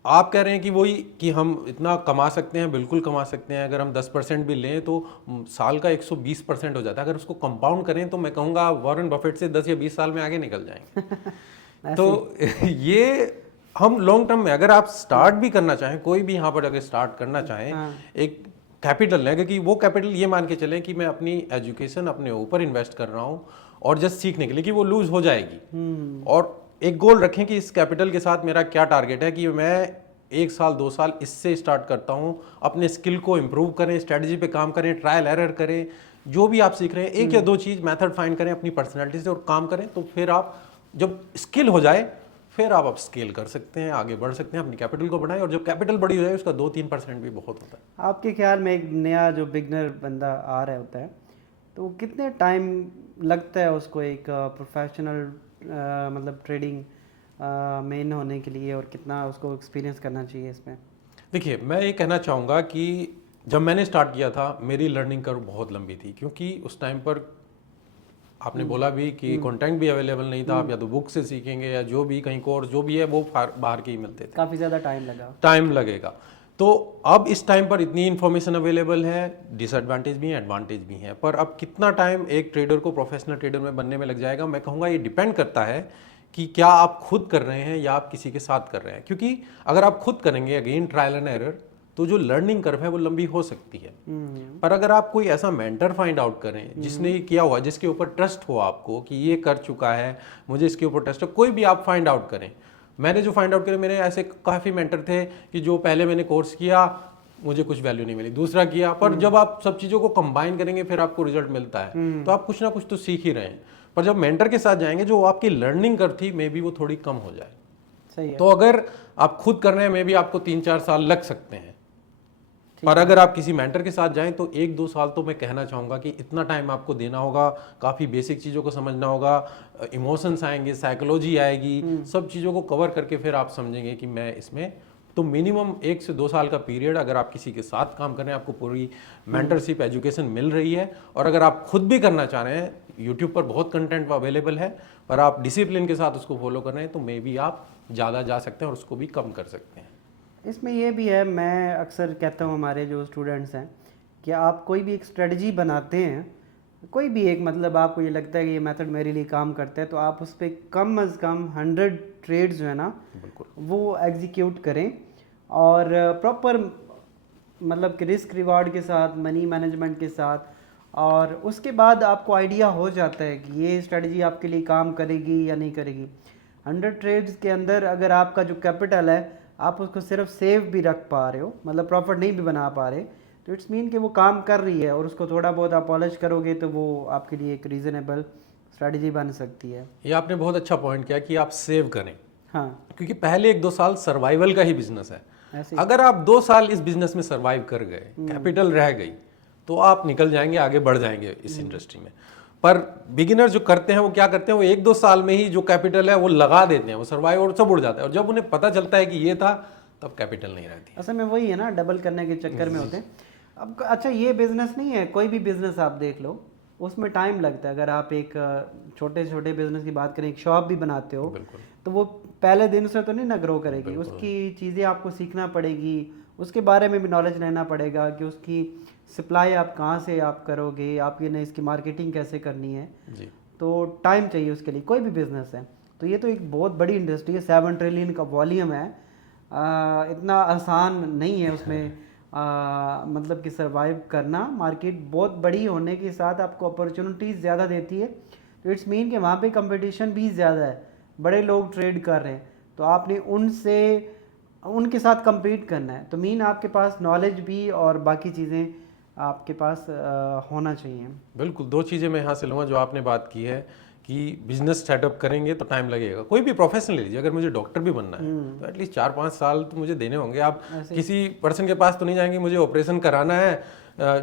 आप कह रहे हैं कि वही कि हम इतना कमा सकते हैं, बिल्कुल कमा सकते हैं। अगर हम 10% भी लें तो साल का 120% हो जाता है। अगर उसको कंपाउंड करें तो मैं कहूँगा वॉरेन बफेट से 10 या 20 साल में आगे निकल जाएंगे। तो ये हम लॉन्ग टर्म में, अगर आप स्टार्ट भी करना चाहें, कोई भी यहाँ पर अगर स्टार्ट करना चाहें, एक कैपिटल है, क्योंकि वो कैपिटल ये मान के चलें कि मैं अपनी एजुकेशन अपने ऊपर इन्वेस्ट कर रहा हूँ और जस्ट सीखने के लिए, कि वो लूज हो जाएगी। और एक गोल रखें कि इस कैपिटल के साथ मेरा क्या टारगेट है, कि मैं 1 साल 2 साल इससे स्टार्ट करता हूँ। अपने स्किल को इम्प्रूव करें, स्ट्रेटजी पे काम करें, ट्रायल एरर करें, जो भी आप सीख रहे हैं 1 या 2 चीज़ मेथड फाइंड करें अपनी पर्सनैलिटी से और काम करें। तो फिर आप जब स्किल हो जाए फिर आप स्केल कर सकते हैं, आगे बढ़ सकते हैं, अपनी कैपिटल को बढ़ाएं, और जब कैपिटल बड़ी हो जाए उसका 2-3% भी बहुत होता है। आपके ख्याल में एक नया जो बिगनर बंदा आ रहा होता है तो कितने टाइम लगता है उसको एक प्रोफेशनल मतलब ट्रेडिंग मेन होने के लिए, और कितना उसको एक्सपीरियंस करना चाहिए इसमें? देखिए, मैं ये कहना चाहूँगा कि जब मैंने स्टार्ट किया था मेरी लर्निंग कर्व बहुत लंबी थी, क्योंकि उस टाइम पर आपने बोला भी कि कंटेंट भी अवेलेबल नहीं था। आप या तो बुक से सीखेंगे या जो भी कहीं कोर्स जो भी है वो बाहर के ही मिलते थे। काफ़ी ज़्यादा टाइम लगेगा। तो अब इस टाइम पर इतनी इन्फॉर्मेशन अवेलेबल है, डिसएडवांटेज भी है, एडवांटेज भी है। पर अब कितना टाइम एक ट्रेडर को प्रोफेशनल ट्रेडर में बनने में लग जाएगा, मैं कहूँगा ये डिपेंड करता है कि क्या आप खुद कर रहे हैं या आप किसी के साथ कर रहे हैं। क्योंकि अगर आप खुद करेंगे, अगेन ट्रायल एंड एरर, तो जो लर्निंग कर्व है वो लंबी हो सकती है। पर अगर आप कोई ऐसा मेंटर फाइंड आउट करें जिसने ये किया हुआ, जिसके ऊपर ट्रस्ट हो आपको कि ये कर चुका है, मुझे इसके ऊपर ट्रस्ट है, कोई भी आप फाइंड आउट करें। मैंने जो फाइंड आउट किया, मेरे ऐसे काफ़ी मेंटर थे कि जो पहले मैंने कोर्स किया मुझे कुछ वैल्यू नहीं मिली, दूसरा किया, पर जब आप सब चीज़ों को कंबाइन करेंगे फिर आपको रिजल्ट मिलता है। तो आप कुछ ना कुछ तो सीख ही रहे हैं। पर जब मेंटर के साथ जाएंगे, जो आपकी लर्निंग कर्व थी मे बी वो थोड़ी कम हो जाए। सही है। तो अगर आप खुद कर रहे हैं मे बी आपको 3-4 साल लग सकते हैं, पर अगर आप किसी मेंटर के साथ जाएं तो 1-2 साल तो मैं कहना चाहूँगा कि इतना टाइम आपको देना होगा। काफ़ी बेसिक चीज़ों को समझना होगा, इमोशंस आएंगे, साइकोलॉजी आएगी, सब चीज़ों को कवर करके फिर आप समझेंगे कि मैं इसमें, तो मिनिमम 1 से 2 साल का पीरियड अगर आप किसी के साथ काम कर रहे हैं, आपको पूरी मेंटरशिप एजुकेशन मिल रही है, और अगर आप खुद भी करना चाह रहे हैं, यूट्यूब पर बहुत कंटेंट अवेलेबल है, पर आप डिसिप्लिन के साथ उसको फॉलो कर रहे हैं, तो मे बी आप ज़्यादा जा सकते हैं और उसको भी कम कर सकते हैं। इसमें ये भी है, मैं अक्सर कहता हूँ हमारे जो स्टूडेंट्स हैं कि आप कोई भी एक स्ट्रेटजी बनाते हैं, कोई भी एक, मतलब आपको ये लगता है कि ये मेथड मेरे लिए काम करता है, तो आप उस पर कम अज़ कम 100 ट्रेड्स जो है ना वो एग्जीक्यूट करें, और प्रॉपर मतलब कि रिस्क रिवार्ड के साथ, मनी मैनेजमेंट के साथ, और उसके बाद आपको आइडिया हो जाता है कि ये स्ट्रेटजी आपके लिए काम करेगी या नहीं करेगी। 100 ट्रेड्स के अंदर अगर आपका जो कैपिटल है आप उसको सिर्फ सेव भी रख पा रहे हो, मतलब प्रॉफिट नहीं भी बना पा रहे, तो इट्स मीन कि वो काम कर रही है, और उसको थोड़ा बहुत आप पॉलिश करोगे तो वो आपके लिए एक रीज़नेबल स्ट्रेटजी बन सकती है। ये आपने बहुत अच्छा पॉइंट किया कि आप सेव करें। हाँ, क्योंकि पहले 1-2 साल सर्वाइवल का ही बिजनेस है। ऐसे अगर आप 2 साल इस बिजनेस में सर्वाइव कर गए, कैपिटल रह गई, तो आप निकल जाएंगे, आगे बढ़ जाएंगे इस इंडस्ट्री में। पर बिगिनर जो करते हैं वो क्या करते हैं, वो 1-2 साल में ही जो कैपिटल है वो लगा देते हैं, वो सर्वाइव और सब उड़ जाता है, और जब उन्हें पता चलता है कि ये था, तब कैपिटल नहीं रहती। असल में वही है ना, डबल करने के चक्कर में होते हैं। अब अच्छा, ये बिजनेस नहीं है, कोई भी बिजनेस आप देख लो उसमें टाइम लगता है। अगर आप एक छोटे छोटे बिजनेस की बात करें, एक शॉप भी बनाते हो, तो वो पहले दिन से तो नहीं ना ग्रो करेगी, उसकी चीज़ें आपको सीखना पड़ेगी, उसके बारे में भी नॉलेज लेना पड़ेगा कि उसकी सप्लाई आप कहाँ से आप करोगे, आपकी ने इसकी मार्केटिंग कैसे करनी है जी। तो टाइम चाहिए उसके लिए, कोई भी बिजनेस है। तो ये तो एक बहुत बड़ी इंडस्ट्री है, 7 ट्रिलियन का वॉल्यूम है, इतना आसान नहीं है उसमें मतलब कि सरवाइव करना। मार्केट बहुत बड़ी होने के साथ आपको अपॉर्चुनिटीज़ ज़्यादा देती है, तो इट्स मीन कि वहाँ पे कंपटीशन भी ज़्यादा है, बड़े लोग ट्रेड कर रहे हैं, तो आपने उनके साथ compete करना है। तो मीन आपके पास नॉलेज भी और बाकी चीज़ें आपके पास होना चाहिए। बिल्कुल, दो चीज़ें मैं यहाँ से लूँगा जो आपने बात की है कि बिजनेस सेटअप करेंगे तो टाइम लगेगा। कोई भी प्रोफेशन ले लीजिए, अगर मुझे डॉक्टर भी बनना है तो एटलीस्ट 4-5 साल तो मुझे देने होंगे। आप किसी पर्सन के पास तो नहीं जाएंगे मुझे ऑपरेशन कराना है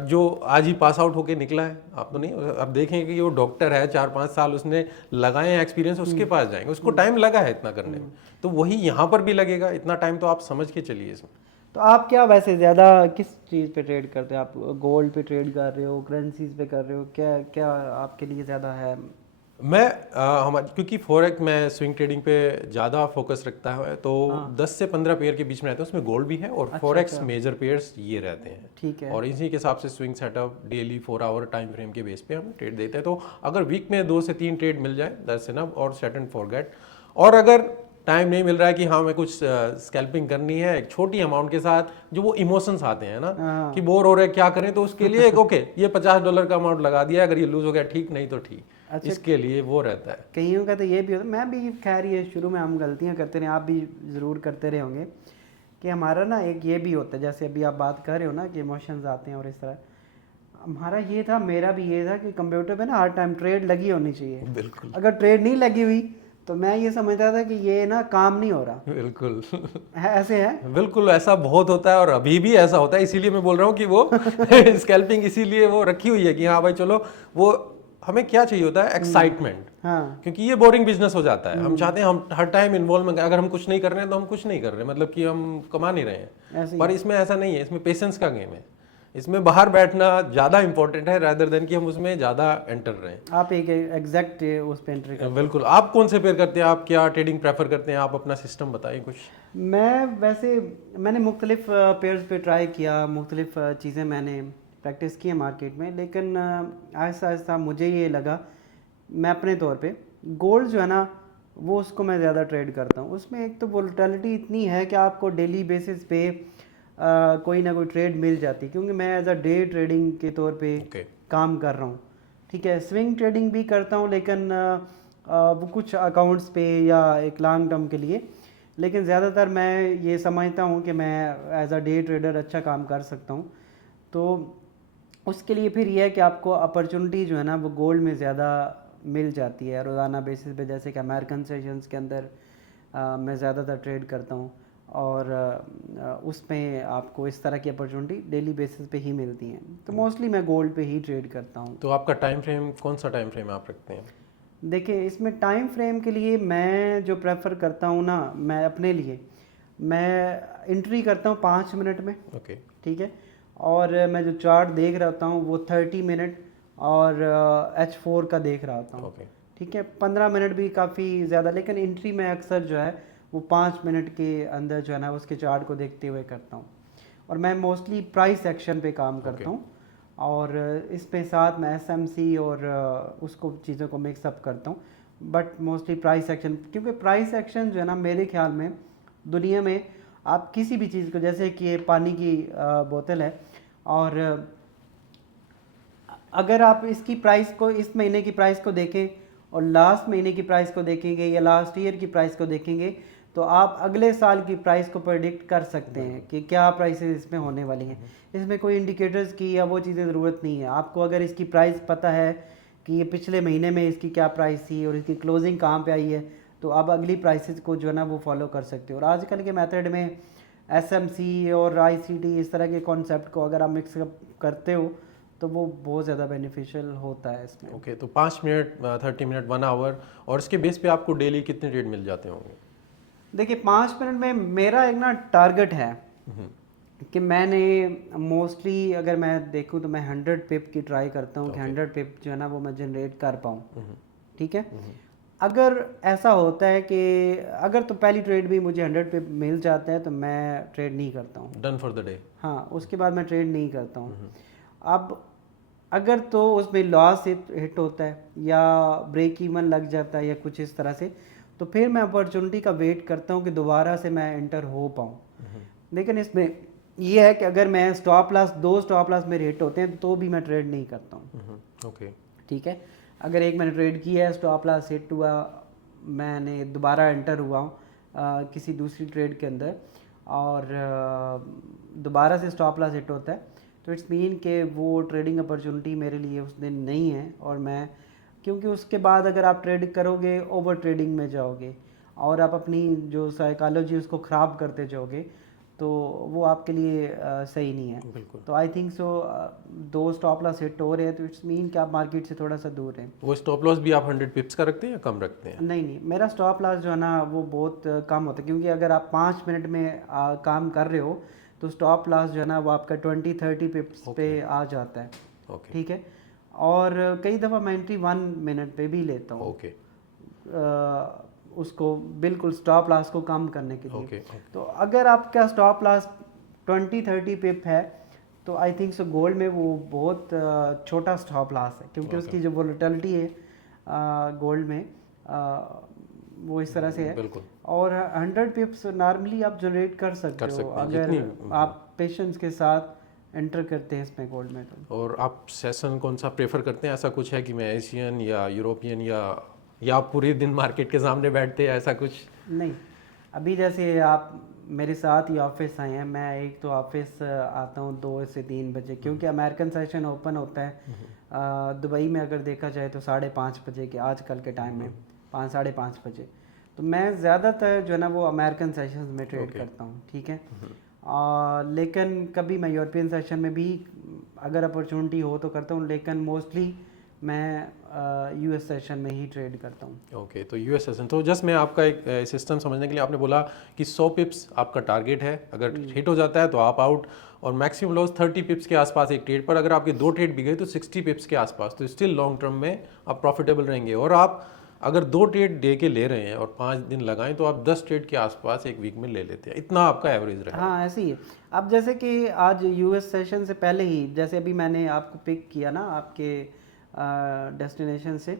जो आज ही पास आउट होके निकला है, आप तो नहीं। आप देखेंगे कि वो डॉक्टर है, 4-5 साल उसने लगाए हैं एक्सपीरियंस, उसके पास जाएंगे, उसको टाइम लगा है इतना करने में, तो वही यहाँ पर भी लगेगा इतना टाइम, तो आप समझ के चलिए इसमें। तो आप क्या वैसे ज़्यादा किस चीज़ पे ट्रेड करते हो? आप गोल्ड पे ट्रेड कर रहे हो, करेंसीज पे कर रहे हो, क्या क्या आपके लिए ज़्यादा है? मैं क्योंकि फॉरेक्स में स्विंग ट्रेडिंग पे ज़्यादा फोकस रखता है, तो 10 से 15 पेयर के बीच में रहते हैं, उसमें गोल्ड भी है और फॉरेक्स मेजर पेयर्स ये रहते हैं। ठीक है। और इसी के हिसाब से swing setup daily 4 hour time frame के बेस पे हम ट्रेड देते हैं। तो अगर वीक में 2 से 3 ट्रेड मिल जाए दैट्स इनफ, और सेट एंड फॉरगेट। और अगर टाइम नहीं मिल रहा है कि हाँ मैं कुछ स्कैल्पिंग करनी है एक छोटी अमाउंट के साथ, जो वो इमोशंस आते हैं ना कि बोर हो रहे हैं क्या करें, तो उसके लिए एक ओके ये $50 का अमाउंट लगा दिया, अगर ये लूज हो गया ठीक, नहीं तो ठीक। अच्छा, इसके लिए वो रहता है। कईयों का तो ये भी होता है, मैं भी खैर ये शुरू में हम गलतियां करते रहे, आप भी ज़रूर करते रहे होंगे, कि हमारा ना एक ये भी होता है, जैसे अभी आप बात कर रहे हो ना कि इमोशंस आते हैं और इस तरह, हमारा ये था, मेरा भी ये था कि कंप्यूटर पे ना हर टाइम ट्रेड लगी होनी चाहिए। बिल्कुल अगर ट्रेड नहीं लगी हुई तो मैं ये समझता था कि ये ना काम नहीं हो रहा बिल्कुल है, ऐसे है। बिल्कुल ऐसा बहुत होता है और अभी भी ऐसा होता है, इसीलिए मैं बोल रहा हूँ कि वो स्कैल्पिंग इसीलिए वो रखी हुई है कि हाँ भाई चलो, वो हमें क्या चाहिए होता है एक्साइटमेंट, हाँ, क्योंकि ये बोरिंग बिजनेस हो जाता है। हम चाहते हैं हम हर टाइम इन्वॉल्वमेंट, अगर हम कुछ नहीं कर रहे हैं तो हम कुछ नहीं कर रहे, मतलब कि हम कमा नहीं रहे हैं। ऐसे ही पर इसमें ऐसा नहीं है, इसमें पेशेंस का गेम है, इसमें बाहर बैठना ज़्यादा इंपॉर्टेंट है रादर देन कि हम उसमें ज़्यादा एंटर रहें। आप एक एग्जैक्ट उस पे एंट्री कर। बिल्कुल। आप कौन से पेयर करते हैं, आप क्या ट्रेडिंग प्रेफर करते हैं, आप अपना सिस्टम बताइए कुछ। मैं वैसे मैंने मुख्तलिफ पेयर्स पे ट्राई किया, मुख्तलिफ चीज़ें मैंने प्रैक्टिस की है मार्केट में, लेकिन आहिस्ता आहिस्ता मुझे ये लगा, मैं अपने तौर पे गोल्ड जो है ना वो उसको मैं ज़्यादा ट्रेड करता हूँ। उसमें एक तो वोलेटिलिटी इतनी है कि आपको डेली बेसिस पे कोई ना कोई ट्रेड मिल जाती है, क्योंकि मैं एज अ डे ट्रेडिंग के तौर पे ओके काम कर रहा हूँ। ठीक है, स्विंग ट्रेडिंग भी करता हूँ, लेकिन वो कुछ अकाउंट्स पे या एक लॉन्ग टर्म के लिए, लेकिन ज़्यादातर मैं ये समझता हूँ कि मैं एज अ डे ट्रेडर अच्छा काम कर सकता हूँ। तो उसके लिए फिर यह है कि आपको अपॉर्चुनिटी जो है ना वो गोल्ड में ज़्यादा मिल जाती है रोज़ाना बेसिस पे, जैसे कि अमेरिकन सेशंस के अंदर मैं ज़्यादातर ट्रेड करता हूँ, और उसमें आपको इस तरह की अपॉर्चुनिटी डेली बेसिस पे ही मिलती हैं, तो मोस्टली मैं गोल्ड पे ही ट्रेड करता हूँ। तो आपका टाइम फ्रेम कौन सा टाइम फ्रेम आप रखते हैं? देखिए, इसमें टाइम फ्रेम के लिए मैं जो प्रेफर करता हूँ ना, मैं अपने लिए मैं एंट्री करता हूँ 5 मिनट में। ओके ठीक है, और मैं जो चार्ट देख रहा होता हूँ वो 30 मिनट और H4 का देख रहा होता हूँ। ओके ठीक है, 15 मिनट भी काफ़ी ज़्यादा, लेकिन एंट्री में अक्सर जो है वो 5 मिनट के अंदर जो है ना उसके चार्ट को देखते हुए करता हूँ। और मैं मोस्टली प्राइस एक्शन पे काम करता हूँ, और इसमें साथ में SMC और उसको चीज़ों को मिक्सअप करता हूँ, बट मोस्टली प्राइस एक्शन, क्योंकि प्राइस एक्शन जो है ना मेरे ख्याल में दुनिया में आप किसी भी चीज़ को, जैसे कि ये पानी की बोतल है, और अगर आप इसकी प्राइस को, इस महीने की प्राइस को देखें और लास्ट महीने की प्राइस को देखेंगे या लास्ट ईयर की प्राइस को देखेंगे, तो आप अगले साल की प्राइस को प्रेडिक्ट कर सकते हैं कि क्या प्राइसेस इसमें होने वाली हैं। इसमें कोई इंडिकेटर्स की या वो चीज़ें ज़रूरत नहीं है। आपको अगर इसकी प्राइस पता है कि ये पिछले महीने में इसकी क्या प्राइस थी और इसकी क्लोजिंग कहाँ पे आई है, तो आप अगली प्राइसेस को जो है ना वो फॉलो कर सकते हो। और आजकल के मेथड में SMC और ICT इस तरह के कॉन्सेप्ट को अगर आप मिक्सअप करते हो तो वो बहुत ज़्यादा बेनिफिशियल होता है इसमें। ओके तो 5 मिनट 30 मिनट 1 आवर, और इसके बेस पे आपको डेली कितने ट्रेड मिल जाते होंगे? देखिए, 5 मिनट में मेरा एक ना टारगेट है कि मैंने मोस्टली, अगर मैं देखूं तो मैं 100 पिप की ट्राई करता हूं कि 100 पिप जो है ना वो मैं जनरेट कर पाऊं। ठीक है, अगर ऐसा होता है कि अगर तो पहली ट्रेड भी मुझे 100 पिप मिल जाता है तो मैं ट्रेड नहीं करता हूं। Done for the day. हाँ, उसके बाद मैं ट्रेड नहीं करता हूं। अब अगर तो उसमें लॉस हिट होता है या ब्रेक इवन लग जाता है या कुछ इस तरह से, तो फिर मैं अपॉर्चुनिटी का वेट करता हूँ कि दोबारा से मैं एंटर हो पाऊँ। लेकिन इसमें ये है कि अगर मैं स्टॉप लॉस 2 स्टॉप लॉस मेरे हिट होते हैं तो भी मैं ट्रेड नहीं करता हूँ। ओके। ठीक है, अगर एक मैंने ट्रेड किया है, स्टॉप लॉस हिट हुआ, मैंने दोबारा एंटर हुआ हूँ किसी दूसरी ट्रेड के अंदर और दोबारा से स्टॉप लॉस हिट होता है, तो इट्स मीन कि वो ट्रेडिंग अपॉर्चुनिटी मेरे लिए उस दिन नहीं है। और मैं, क्योंकि उसके बाद अगर आप ट्रेड करोगे ओवर ट्रेडिंग में जाओगे और आप अपनी जो साइकोलॉजी उसको ख़राब करते जाओगे, तो वो आपके लिए सही नहीं है। बिल्कुल। तो I think so 2 stop loss hit हो रहे हैं तो इट्स मीन कि आप मार्केट से थोड़ा सा दूर हैं। वो स्टॉप लॉस भी आप 100 पिप्स का रखते हैं या कम रखते हैं? नहीं नहीं, मेरा स्टॉप लॉस जो है ना वो बहुत कम होता है, क्योंकि अगर आप 5 मिनट में काम कर रहे हो तो स्टॉप लॉस जो है ना वो आपका 20-30 पिप्स पे आ जाता है। ओके। ठीक है, और कई दफ़ा मैं एंट्री 1 मिनट पे भी लेता हूँ ओके। उसको बिल्कुल स्टॉप लॉस को कम करने के लिए। ओके। तो अगर आपका स्टॉप लॉस 20-30 पिप है तो आई थिंक सो गोल्ड में वो बहुत छोटा स्टॉप लॉस है, क्योंकि उसकी जो वोलेटिलिटी है गोल्ड में वो इस तरह से है। बिल्कुल। और 100 पिप्स नॉर्मली आप जनरेट कर सकते हो हैं, अगर आप पेशेंस के साथ एंटर करते हैं इसमें गोल्ड में। तो और आप सेशन कौन सा प्रेफर करते हैं? ऐसा कुछ है कि मैं एशियन या यूरोपियन या आप पूरे दिन मार्केट के सामने बैठते हैं, ऐसा कुछ? नहीं, अभी जैसे आप मेरे साथ ही ऑफिस आए हैं, मैं एक तो ऑफिस आता हूँ 2 से 3 बजे, क्योंकि अमेरिकन सेशन ओपन होता है दुबई में अगर देखा जाए तो 5:30 बजे के आजकल के टाइम में 5-5:30 बजे। तो मैं ज़्यादातर जो है ना वो अमेरिकन सेशंस में ट्रेड करता हूँ। ठीक है, लेकिन कभी मैं यूरोपियन सेशन में भी अगर अपॉर्चुनिटी हो तो करता हूँ, लेकिन मोस्टली मैं यूएस सेशन में ही ट्रेड करता हूँ। ओके। तो यूएस सेशन, तो जस्ट मैं आपका एक सिस्टम समझने के लिए, आपने बोला कि 100 पिप्स आपका टारगेट है, अगर हिट हो जाता है तो आप आउट, और मैक्सिमम लॉस 30 पिप्स के आसपास एक ट्रेड पर। अगर आपके 2 ट्रेड भी गए तो 60 पिप्स के आसपास, तो स्टिल लॉन्ग टर्म में आप प्रॉफिटेबल रहेंगे। और आप अगर 2 ट्रेड डे के ले रहे हैं और 5 दिन लगाएं तो आप 10 ट्रेड के आसपास एक वीक में ले लेते हैं, इतना आपका एवरेज रहेगा। हाँ ऐसे ही है। अब जैसे कि आज यूएस सेशन से पहले ही, जैसे अभी मैंने आपको पिक किया ना आपके डेस्टिनेशन से,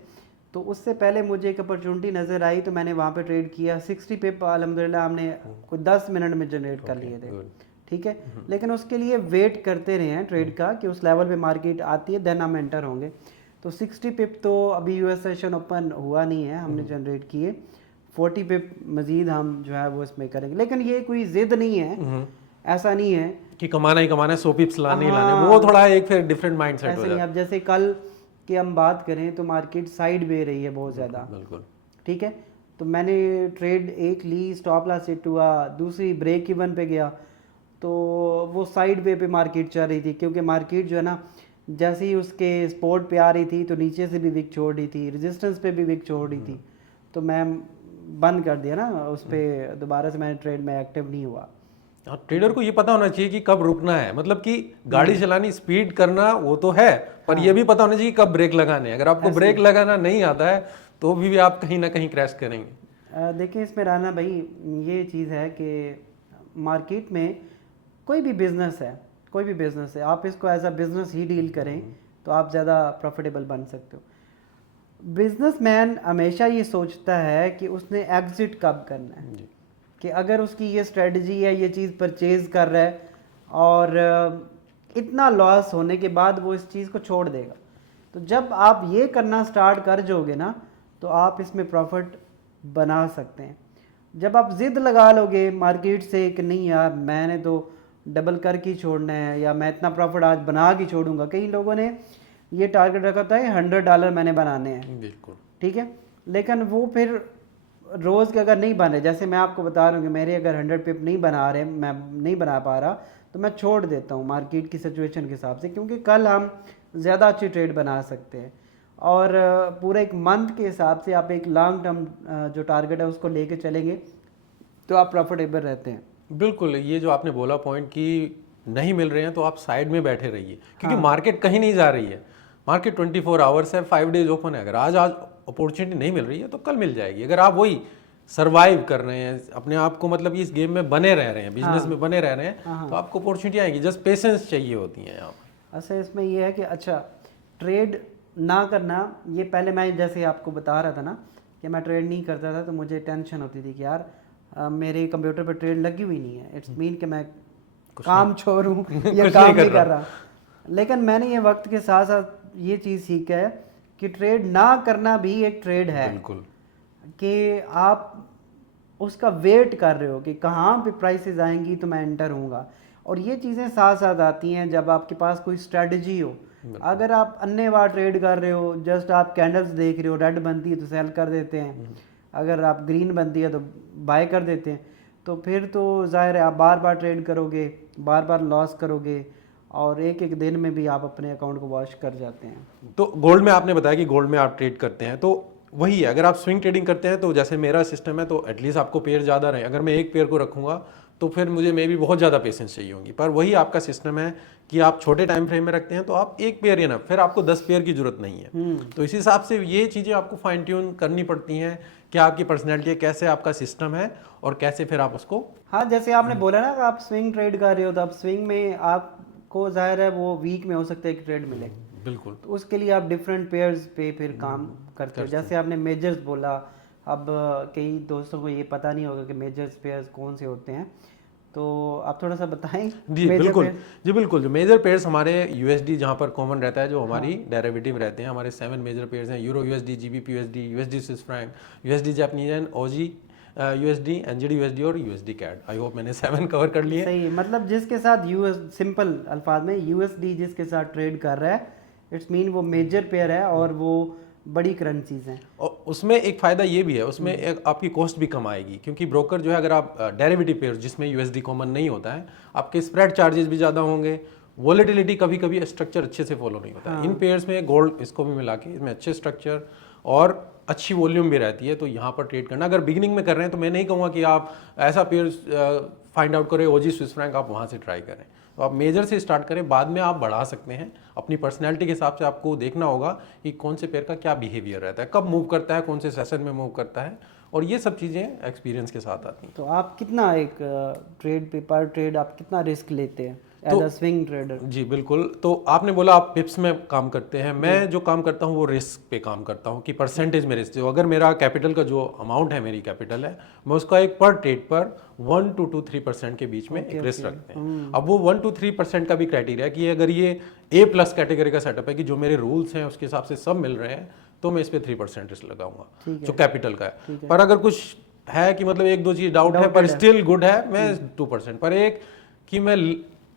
तो उससे पहले मुझे एक अपॉर्चुनिटी नज़र आई तो मैंने वहाँ पे ट्रेड किया। 60 पिप अल्हम्दुलिल्लाह हमने कोई 10 मिनट में जनरेट कर लिए थे। ठीक है, लेकिन उसके लिए वेट करते रहे हैं ट्रेड का कि उस लेवल पे मार्केट आती है देन हम एंटर होंगे। तो 60 पिप तो अभी यूएस सेशन ओपन हुआ नहीं है, हमने जनरेट किए। 40 पिप मजीद हम जो है वो इसमें करेंगे, लेकिन ये कोई जिद नहीं है, ऐसा नहीं है कि कमाना ही कमाना है, 100 पिप्स लाने ही लाने, वो थोड़ा एक फिर डिफरेंट माइंड सेट हो ऐसे नहीं। अब जैसे कल की हम बात करें तो मार्केट साइड में रही है बहुत ज़्यादा। बिल्कुल। ठीक है, तो मैंने ट्रेड एक ली, स्टॉप लॉस हिट हुआ, दूसरी ब्रेक इवन पे गया, तो वो साइड वे पे मार्केट चल रही थी, क्योंकि मार्केट जो है ना जैसे ही उसके सपोर्ट पे आ रही थी तो नीचे से भी विक छोड़ रही थी, रेजिस्टेंस पे भी विक छोड़ रही थी, तो मैं बंद कर दिया ना उस पर, दोबारा से मैंने ट्रेड में एक्टिव नहीं हुआ। ट्रेडर को ये पता होना चाहिए कि कब रुकना है, मतलब कि गाड़ी चलानी, स्पीड करना वो तो है, पर ये भी पता होना चाहिए कब ब्रेक लगाने हैं। अगर आपको ब्रेक लगाना नहीं आता है तो भी आप कहीं ना कहीं क्रैश करेंगे। देखिए इसमें राना भाई ये चीज़ है कि मार्केट में कोई भी बिजनेस है, कोई भी बिजनेस है, आप इसको एज अ बिजनेस ही डील करें तो आप ज़्यादा प्रॉफिटेबल बन सकते हो। बिजनेसमैन हमेशा ये सोचता है कि उसने एग्जिट कब करना है, कि अगर उसकी ये स्ट्रेटजी है, ये चीज़ परचेज कर रहा है और इतना लॉस होने के बाद वो इस चीज़ को छोड़ देगा। तो जब आप ये करना स्टार्ट कर जाओगे ना तो आप इसमें प्रॉफिट बना सकते हैं। जब आप ज़िद लगा लोगे मार्केट से कि नहीं यार मैंने तो डबल करके ही छोड़ना है, या मैं इतना प्रॉफिट आज बना के छोड़ूंगा, कई लोगों ने ये टारगेट रखा था $100 मैंने बनाने हैं। बिल्कुल। ठीक है, लेकिन वो फिर रोज़ के अगर नहीं बन रहे, जैसे मैं आपको बता रहा हूँ कि मेरे अगर 100 पिप नहीं बना रहे, मैं नहीं बना पा रहा, तो मैं छोड़ देता हूँ मार्केट की सिचुएशन के हिसाब से, क्योंकि कल हम ज़्यादा अच्छी ट्रेड बना सकते हैं। और पूरे एक मंथ के हिसाब से आप एक लॉन्ग टर्म जो टारगेट है उसको लेके चलेंगे तो आप प्रॉफिटेबल रहते हैं। बिल्कुल, ये जो आपने बोला पॉइंट कि नहीं मिल रहे हैं तो आप साइड में बैठे रहिए, क्योंकि मार्केट कहीं नहीं जा रही है। मार्केट 24 आवर्स है, 5 डेज ओपन है। अगर आज अपॉर्चुनिटी नहीं मिल रही है तो कल मिल जाएगी। अगर आप वही सर्वाइव कर रहे हैं अपने आप को, मतलब इस गेम में बने रह रहे हैं, बिजनेस में बने रह रहे हैं, तो आपको अपॉर्चुनिटी आएगी। जस्ट पेशेंस चाहिए होती है यहाँ पर। अच्छा इसमें ये है कि अच्छा ट्रेड ना करना, ये पहले मैं जैसे आपको बता रहा था ना कि मैं ट्रेड नहीं करता था तो मुझे टेंशन होती थी कि यार मेरे कंप्यूटर पर ट्रेड लगी हुई नहीं है, इट्स मीन कि मैं काम छोड़ूं या कुछ काम नहीं नहीं कर कर रहा। लेकिन मैंने ये वक्त के साथ साथ ये चीज़ सीखा है कि ट्रेड ना करना भी एक ट्रेड है, बिल्कुल कि आप उसका वेट कर रहे हो कि कहाँ पे प्राइसेस आएंगी तो मैं एंटर होऊंगा। और ये चीज़ें साथ साथ आती हैं जब आपके पास कोई स्ट्रेटजी हो। अगर आप अन्यवार ट्रेड कर रहे हो, जस्ट आप कैंडल्स देख रहे हो, रेड बनती है तो सेल कर देते हैं, अगर आप ग्रीन बनती है तो बाय कर देते हैं, तो फिर तो जाहिर है आप बार बार ट्रेड करोगे, बार बार लॉस करोगे और एक एक दिन में भी आप अपने अकाउंट को वॉश कर जाते हैं। तो गोल्ड में आपने बताया कि गोल्ड में आप ट्रेड करते हैं, तो वही है, अगर आप स्विंग ट्रेडिंग करते हैं तो जैसे मेरा सिस्टम है तो एटलीस्ट आपको पेयर ज़्यादा रहे। अगर मैं एक पेयर को रखूंगा तो फिर मुझे मे भी बहुत ज़्यादा पेशेंस चाहिए होगी, पर वही आपका सिस्टम है कि आप छोटे टाइम फ्रेम में रखते हैं तो आप एक पेयर ना, फिर आपको 10 पेयर की जरूरत नहीं है। तो इस हिसाब से ये चीज़ें आपको फाइन ट्यून करनी पड़ती हैं, क्या आपकी पर्सनैलिटी है, कैसे आपका सिस्टम है और कैसे फिर आप उसको। हाँ, जैसे आपने बोला ना कि आप स्विंग ट्रेड कर रहे हो, तो आप स्विंग में आपको जाहिर है वो वीक में हो सकता है कि ट्रेड मिले, बिल्कुल तो उसके लिए आप डिफरेंट पेयर्स पे फिर काम करते हो। जैसे आपने मेजर्स बोला, अब कई दोस्तों को ये पता नहीं होगा कि मेजर्स पेयर्स कौन से होते हैं, तो आप थोड़ा सा बताएं। जी मेजर बिल्कुल, पेयर। जी बिल्कुल। जो मेजर पेयर्स हमारे यूएसडी जहाँ पर कॉमन रहता है, जो हमारी डेरिवेटिव रहते हैं, हमारे 7 मेजर पेयर्स हैं। Euro USD, GBP USD, USD Swiss franc, USD Japanese yen, AUD USD, NZD USD और यूएसडी कैड। आई होप मैंने 7 कवर कर लिए। सही है, मतलब जिसके साथ यूएस, सिंपल अल्फाज में यूएसडी जिसके साथ ट्रेड कर रहा है, इट्स मीन वो मेजर पेयर है और वो बड़ी करेंसीज हैं। और उसमें एक फ़ायदा ये भी है, उसमें एक आपकी कॉस्ट भी कम आएगी, क्योंकि ब्रोकर जो है, अगर आप डेरिवेटिव पेयर जिसमें यूएसडी कॉमन नहीं होता है, आपके स्प्रेड चार्जेस भी ज़्यादा होंगे, वॉलेटिलिटी कभी कभी स्ट्रक्चर अच्छे से फॉलो नहीं होता है। इन पेयर्स में गोल्ड इसको भी मिला के इसमें अच्छे स्ट्रक्चर और अच्छी वॉल्यूम भी रहती है, तो यहाँ पर ट्रेड करना, अगर बिगिनिंग में कर रहे हैं तो मैं नहीं कहूँगा कि आप ऐसा पेयर फाइंड आउट करें ओजी स्विस फ्रैंक, आप वहाँ से ट्राई करें। तो आप मेजर से स्टार्ट करें, बाद में आप बढ़ा सकते हैं। अपनी पर्सनैलिटी के हिसाब से आपको देखना होगा कि कौन से पेयर का क्या बिहेवियर रहता है, कब मूव करता है, कौन से सेशन में मूव करता है, और ये सब चीज़ें एक्सपीरियंस के साथ आती हैं। तो आप कितना एक ट्रेड पे, पर ट्रेड आप कितना रिस्क लेते हैं एज अ स्विंग ट्रेडर? जी बिल्कुल। तो आपने बोला आप पिप्स में काम करते हैं, मैं जो काम करता हूँ वो रिस्क पे काम करता हूँ कि परसेंटेज में रिस्क। अगर मेरा कैपिटल का जो अमाउंट है, मेरी कैपिटल है, मैं उसका एक पर ट्रेड पर 1 to 3% के बीच में एक रिस्क रखते हैं। अब वो 1 to 3% का भी क्राइटेरिया है कि अगर ये A+ कैटेगरी का सेटअप है कि जो मेरे रूल्स हैं उसके हिसाब से सब मिल रहे हैं, तो मैं इस पर 3% रिस्क लगाऊंगा जो कैपिटल का है। पर अगर कुछ है कि मतलब एक दो चीज डाउट है पर स्टिल गुड है, मैं 2%। पर एक कि मैं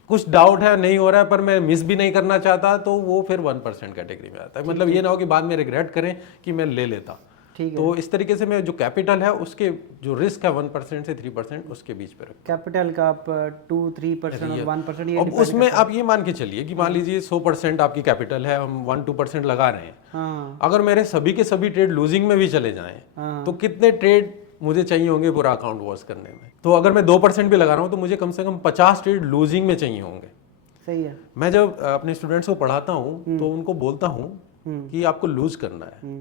कुछ डाउट है, नहीं हो रहा है, पर मैं मिस भी नहीं करना चाहता, तो वो फिर 1% कैटेगरी में आता है। मतलब ये ना हो कि बाद में रिग्रेट करें कि मैं ले लेता। तो इस तरीके से मैं जो कैपिटल है उसके जो रिस्क है 1% से 3% उसके बीच पे रखता कैपिटल का आप 2-3% और 1% ये अब उसमें आप ये मान के चलिए कि मान लीजिए 100% आपकी कैपिटल है, हम 1-2% लगा रहे हैं। हाँ, अगर मेरे सभी के सभी ट्रेड लूजिंग में भी चले जाएं, तो कितने ट्रेड मुझे चाहिए होंगे पूरा अकाउंट वॉश करने में? तो अगर मैं 2% भी लगा रहा हूँ तो मुझे कम से कम 50 ट्रेड लूजिंग में चाहिए होंगे। सही है। मैं जब अपने स्टूडेंट्स को पढ़ाता हूँ तो उनको बोलता हूँ कि आपको लूज करना है,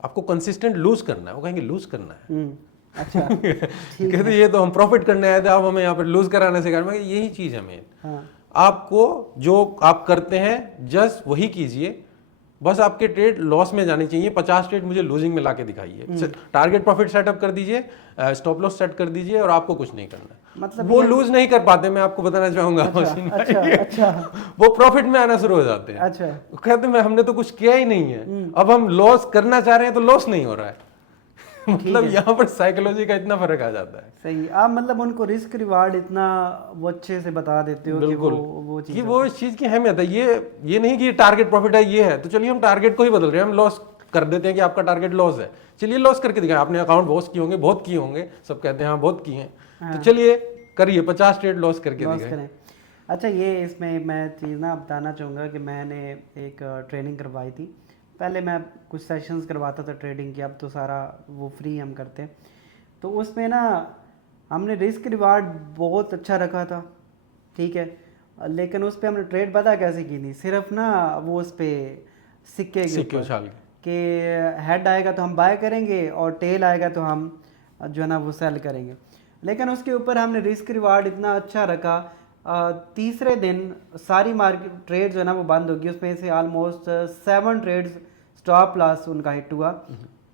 आपको कंसिस्टेंट लूज करना है। वो कहेंगे लूज करना है? अच्छा। कहते ये तो हम प्रॉफिट करने आए थे, आप हमें यहाँ पर लूज कराने से कर। मैं यही चीज़ है मेन। हाँ, आपको जो आप करते हैं जस्ट वही कीजिए, बस आपके ट्रेड लॉस में जानी चाहिए। 50 ट्रेड मुझे लूजिंग में लाके दिखाइए, टारगेट प्रॉफिट सेटअप कर दीजिए, स्टॉप लॉस सेट कर दीजिए, और आपको कुछ नहीं करना। मतलब वो लूज नहीं कर पाते, मैं आपको बताना चाहूंगा। अच्छा। वो प्रॉफिट में आना शुरू हो जाते हैं। अच्छा, कहते हैं हमने तो कुछ किया ही नहीं है, अब हम लॉस करना चाह रहे हैं तो लॉस नहीं हो रहा है। मतलब यहाँ पर साइकोलॉजी का इतना फर्क आ जाता है। सही। आप मतलब उनको रिस्क रिवार्ड इतना वो अच्छे से बता देते हो कि वो चीज़, कि वो इस चीज की अहमियत है। ये नहीं कि टारगेट प्रॉफिट है, ये है तो चलिए हम टारगेट को ही बदल रहे हैं, हम लॉस कर देते हैं कि आपका टारगेट लॉस है, चलिए लॉस करके दिखाएं। आपने अकाउंट वॉश किए होंगे, बहुत किए होंगे, सब कहते हैं हाँ बहुत किए हैं, तो चलिए करिए 50 ट्रेड लॉस करके दिखाएं। अच्छा, ये इसमें मैं चीज़ ना बताना चाहूँगा कि मैंने एक ट्रेनिंग करवाई थी। पहले मैं कुछ सेशंस करवाता था ट्रेडिंग की, अब तो सारा वो फ्री हम करते हैं। तो उसमें ना हमने रिस्क रिवार्ड बहुत अच्छा रखा था, ठीक है, लेकिन उस पर हमने ट्रेड पता कैसे की थी, सिर्फ ना वो उस पर सिक्के उछाल के हेड आएगा तो हम बाय करेंगे और टेल आएगा तो हम जो है ना वो सेल करेंगे। लेकिन उसके ऊपर हमने रिस्क रिवार्ड इतना अच्छा रखा, तीसरे दिन सारी मार्केट ट्रेड जो है ना वो बंद होगी, उसमें से ऑलमोस्ट 7 ट्रेड्स स्टॉप लॉस उनका हिट हुआ,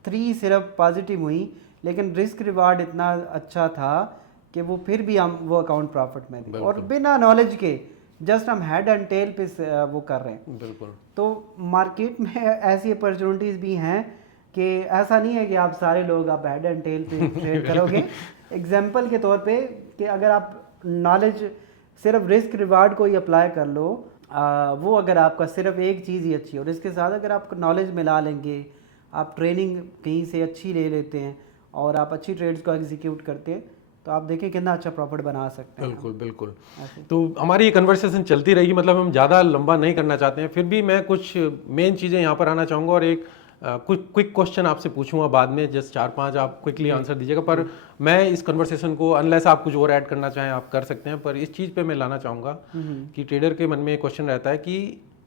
3 सिर्फ पॉजिटिव हुई। लेकिन रिस्क रिवार्ड इतना अच्छा था कि वो फिर भी हम वो अकाउंट प्रॉफिट में थे, और बिना नॉलेज के जस्ट हम हेड एंड टेल पे वो कर रहे हैं। बिल्कुल। तो मार्केट में ऐसी अपॉर्चुनिटीज़ भी हैं कि ऐसा नहीं है कि आप सारे लोग आप हेड एंड टेल पे ट्रेड करोगे। एग्जांपल के तौर पे कि अगर आप नॉलेज सिर्फ रिस्क रिवार्ड को ही अप्लाई कर लो, वो अगर आपका सिर्फ एक चीज़ ही अच्छी है, और इसके साथ अगर आप नॉलेज मिला लेंगे, आप ट्रेनिंग कहीं से अच्छी ले लेते हैं और आप अच्छी ट्रेड्स को एग्जीक्यूट करते हैं, तो आप देखिए कितना अच्छा प्रॉफिट बना सकते हैं। बिल्कुल बिल्कुल। तो हमारी ये कन्वर्सेशन चलती रहेगी, मतलब हम ज़्यादा लंबा नहीं करना चाहते हैं, फिर भी मैं कुछ मेन चीज़ें यहाँ पर आना चाहूँगा और एक क्विक क्वेश्चन आपसे पूछूंगा बाद में, जस्ट 4-5 आप क्विकली आंसर दीजिएगा। पर मैं इस कन्वर्सेशन को, अनलेस आप कुछ और ऐड करना चाहें आप कर सकते हैं, पर इस चीज़ पे मैं लाना चाहूँगा कि ट्रेडर के मन में एक क्वेश्चन रहता है कि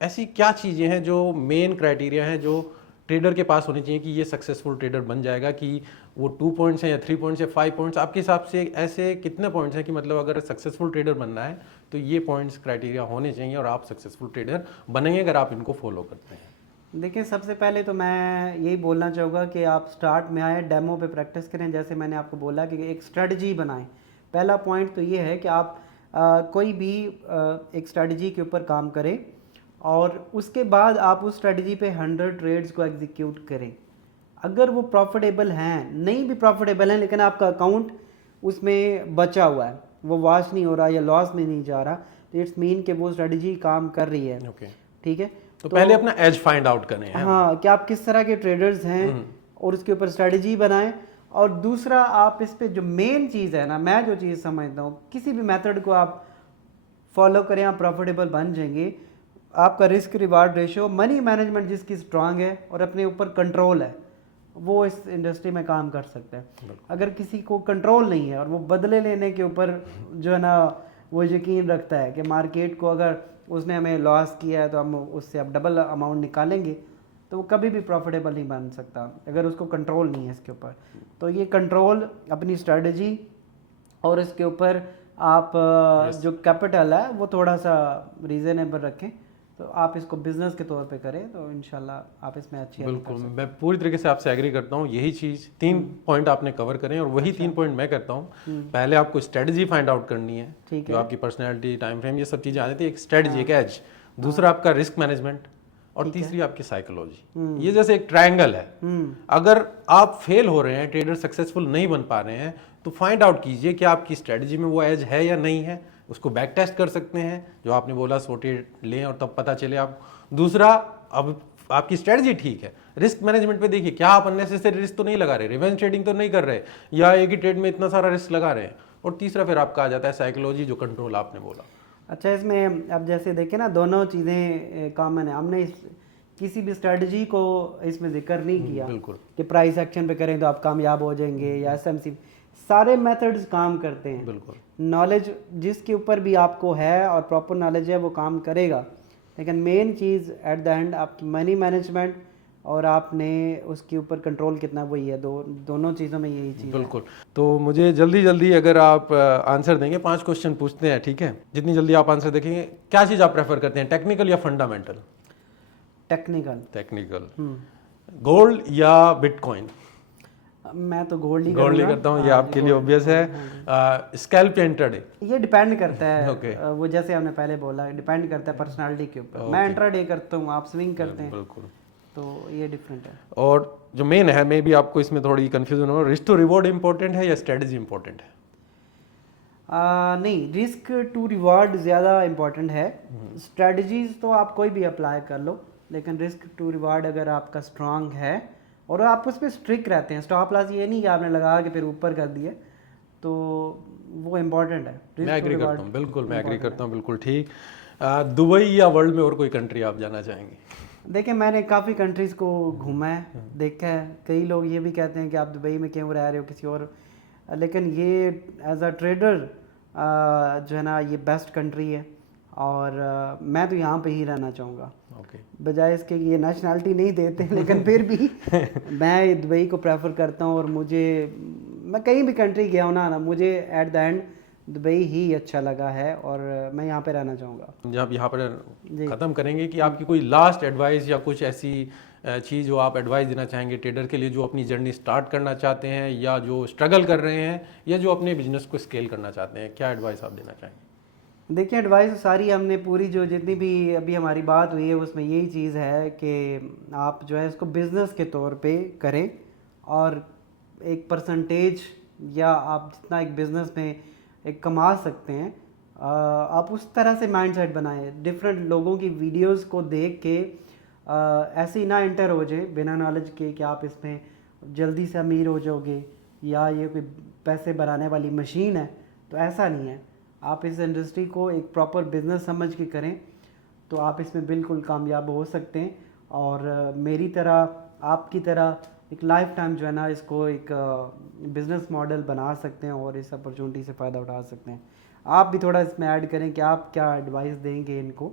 ऐसी क्या चीज़ें हैं जो मेन क्राइटेरिया हैं जो ट्रेडर के पास होनी चाहिए कि ये सक्सेसफुल ट्रेडर बन जाएगा, कि वो 2 पॉइंट्स हैं या 3 पॉइंट्स या 5 पॉइंट्स, आपके हिसाब से ऐसे कितने पॉइंट्स हैं कि मतलब अगर सक्सेसफुल ट्रेडर बनना है तो ये पॉइंट्स क्राइटेरिया होने चाहिए और आप सक्सेसफुल ट्रेडर बनेंगे अगर आप इनको फॉलो करते हैं? देखिए, सबसे पहले तो मैं यही बोलना चाहूँगा कि आप स्टार्ट में आए, डेमो पे प्रैक्टिस करें। जैसे मैंने आपको बोला कि एक स्ट्रेटजी बनाएं। पहला पॉइंट तो ये है कि आप कोई भी एक स्ट्रेटजी के ऊपर काम करें और उसके बाद आप उस स्ट्रेटजी पे 100 ट्रेड्स को एग्जीक्यूट करें। अगर वो प्रॉफिटेबल हैं, नहीं भी प्रॉफिटेबल हैं लेकिन आपका अकाउंट उसमें बचा हुआ है, वो वॉश नहीं हो रहा या लॉस में नहीं जा रहा, तो इट्स मीन कि वो स्ट्रेटजी काम कर रही है। ठीक है, तो पहले अपना एज फाइंड आउट करें। हाँ, कि आप किस तरह के ट्रेडर्स हैं और उसके ऊपर स्ट्रेटजी बनाएं। और दूसरा, आप इस पे जो मेन चीज़ है ना, मैं जो चीज़ समझता हूँ, किसी भी मेथड को आप फॉलो करें, आप प्रॉफिटेबल बन जाएंगे। आपका risk reward ratio, money management जिसकी स्ट्रांग है और अपने ऊपर कंट्रोल है, वो इस इंडस्ट्री में काम कर सकते हैं। अगर किसी को कंट्रोल नहीं है और वो बदले लेने के ऊपर जो है ना वो यकीन रखता है कि मार्केट को अगर उसने हमें लॉस किया है तो हम उससे अब डबल अमाउंट निकालेंगे, तो वो कभी भी प्रॉफिटेबल नहीं बन सकता अगर उसको कंट्रोल नहीं है इसके ऊपर। तो ये कंट्रोल, अपनी स्ट्रेटजी और इसके ऊपर आप जो कैपिटल है वो थोड़ा सा रीज़नेबल रखें, तो आप इसको बिजनेस के तौर पे करें तो इंशाल्लाह आप इसमें अच्छी। बिल्कुल, मैं पूरी तरीके से आपसे एग्री करता हूँ। यही चीज़ 3 पॉइंट आपने कवर करें और वही 3 पॉइंट मैं करता हूँ। पहले आपको स्ट्रेटजी फाइंड आउट करनी है, जो आपकी पर्सनैलिटी, टाइम फ्रेम, ये सब चीज़ें आ जाती है। एक स्ट्रेटजी, एक एज। दूसरा आपका रिस्क मैनेजमेंट और तीसरी आपकी साइकोलॉजी। ये जैसे एक ट्रायंगल है। अगर आप फेल हो रहे हैं, ट्रेडर सक्सेसफुल नहीं बन पा रहे हैं, तो फाइंड आउट कीजिए कि आपकी स्ट्रेटजी में वो एज है या नहीं है। उसको बैक टेस्ट कर सकते हैं, जो आपने बोला 100 ट्रेड लें और तब पता चले आप। दूसरा, अब आपकी स्ट्रेटजी ठीक है, रिस्क मैनेजमेंट पे देखिए, क्या आप अननेसेसरी रिस्क तो नहीं लगा रहे, रिवेंज ट्रेडिंग तो नहीं कर रहे, या एक ही ट्रेड में इतना सारा रिस्क लगा रहे हैं। और तीसरा फिर आपका आ जाता है साइकोलॉजी, जो कंट्रोल आपने बोला। अच्छा, इसमें अब जैसे देखें ना, दोनों चीज़ें कॉमन है। हमने किसी भी स्ट्रेटजी को इसमें जिक्र नहीं किया कि प्राइस एक्शन पे करें तो आप कामयाब हो जाएंगे या एसएमसी, सारे मेथड्स काम करते हैं। बिल्कुल, नॉलेज जिसके ऊपर भी आपको है और प्रॉपर नॉलेज है वो काम करेगा, लेकिन main cheese at the end आपकी मनी मैनेजमेंट और आपने उसके ऊपर कंट्रोल कितना, वही है। दोनों चीज़ों में यही चीज़। बिल्कुल। तो मुझे जल्दी जल्दी अगर आप आंसर देंगे, 5 क्वेश्चन पूछते हैं, ठीक है? जितनी जल्दी आप आंसर देखेंगे, क्या चीज़ आप प्रेफर करते हैं, टेक्निकल या फंडामेंटल? टेक्निकल। गोल्ड या बिटकॉइन? मैं तो गोल्ड ही करता हूँ, ये आपके लिए ऑब्वियस है। स्कैल्प या इंट्राडे? ये डिपेंड करता है। वो जैसे हमने पहले बोला, डिपेंड करता है पर्सनालिटी के ऊपर। मैं इंट्राडे करता हूँ, आप स्विंग करते हैं। बिल्कुल, तो ये डिफरेंट है। और जो मेन है, मे बी आपको इसमें थोड़ी कंफ्यूजन हो, रिस्क टू रिवॉर्ड इंपॉर्टेंट है या स्ट्रेटजी इंपॉर्टेंट है? नहीं, रिस्क टू रिवॉर्ड ज़्यादा इंपॉर्टेंट है। स्ट्रेटजीज तो आप कोई भी अप्लाई कर लो, लेकिन रिस्क टू रिवॉर्ड अगर आपका स्ट्रांग है और आप उस पर स्ट्रिक्ट रहते हैं, स्टॉप लॉस ये नहीं कि आपने लगा के फिर ऊपर कर दिए, तो वो इम्पोर्टेंट है। मैं एग्री करता हूँ, बिल्कुल मैं एग्री करता हूँ, बिल्कुल ठीक। दुबई या वर्ल्ड में और कोई कंट्री आप जाना चाहेंगे? देखिए, मैंने काफ़ी कंट्रीज़ को घूमा है, देखा है। कई लोग ये भी कहते हैं कि आप दुबई में क्यों रह रहे हो किसी और, लेकिन ये एज अ ट्रेडर जो है ना, ये बेस्ट कंट्री है और मैं तो यहाँ पे ही रहना चाहूँगा। बजाय इसके ये नेशनलिटी नहीं देते, लेकिन फिर भी मैं दुबई को प्रेफर करता हूँ। और मैं कहीं भी कंट्री गया हूँ ना, मुझे एट द एंड दुबई ही अच्छा लगा है और मैं यहाँ पे रहना चाहूँगा। जब यहाँ पर जी। ख़त्म करेंगे कि आपकी कोई लास्ट एडवाइस या कुछ ऐसी चीज़ जो आप एडवाइस देना चाहेंगे ट्रेडर के लिए जो अपनी जर्नी स्टार्ट करना चाहते हैं या जो स्ट्रगल कर रहे हैं या जो अपने बिजनेस को स्केल करना चाहते हैं, क्या एडवाइस आप देना चाहेंगे? देखिए एडवाइस सारी हमने पूरी जो जितनी भी अभी हमारी बात हुई है उसमें यही चीज़ है कि आप जो है इसको बिज़नेस के तौर पे करें और एक परसेंटेज या आप जितना एक बिज़नेस में एक कमा सकते हैं आप उस तरह से माइंडसेट बनाएं। डिफरेंट लोगों की वीडियोस को देख के ऐसे ही ना इंटर हो जाए बिना नॉलेज के कि आप इसमें जल्दी से अमीर हो जाओगे या ये कोई पैसे बनाने वाली मशीन है, तो ऐसा नहीं है। आप इस इंडस्ट्री को एक प्रॉपर बिजनेस समझ के करें तो आप इसमें बिल्कुल कामयाब हो सकते हैं और मेरी तरह आपकी तरह एक लाइफ टाइम जो है ना इसको एक बिज़नेस मॉडल बना सकते हैं और इस अपॉर्चुनिटी से फ़ायदा उठा सकते हैं। आप भी थोड़ा इसमें ऐड करें कि आप क्या एडवाइस देंगे इनको।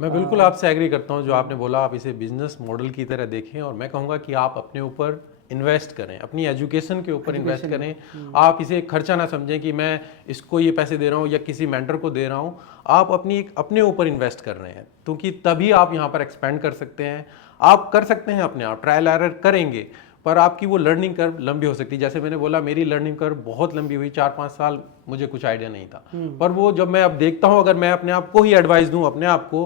मैं बिल्कुल आपसे एग्री करता हूँ, जो आपने बोला आप इसे बिजनेस मॉडल की तरह देखें और मैं कहूँगा कि आप अपने ऊपर इन्वेस्ट करें, अपनी एजुकेशन के ऊपर इन्वेस्ट करें। आप इसे खर्चा ना समझें कि मैं इसको ये पैसे दे रहा हूँ या किसी मेंटर को दे रहा हूँ। आप अपने ऊपर इन्वेस्ट कर रहे हैं क्योंकि तभी आप यहाँ पर एक्सपेंड कर सकते हैं। आप कर सकते हैं अपने आप, ट्रायल एरर करेंगे पर आपकी वो लर्निंग कर्व लंबी हो सकती है। जैसे मैंने बोला मेरी लर्निंग कर्व बहुत लंबी हुई, 4-5 साल मुझे कुछ आइडिया नहीं था, पर वो जब मैं अब देखता हूँ, अगर मैं अपने आप को ही एडवाइस दूँ अपने आप को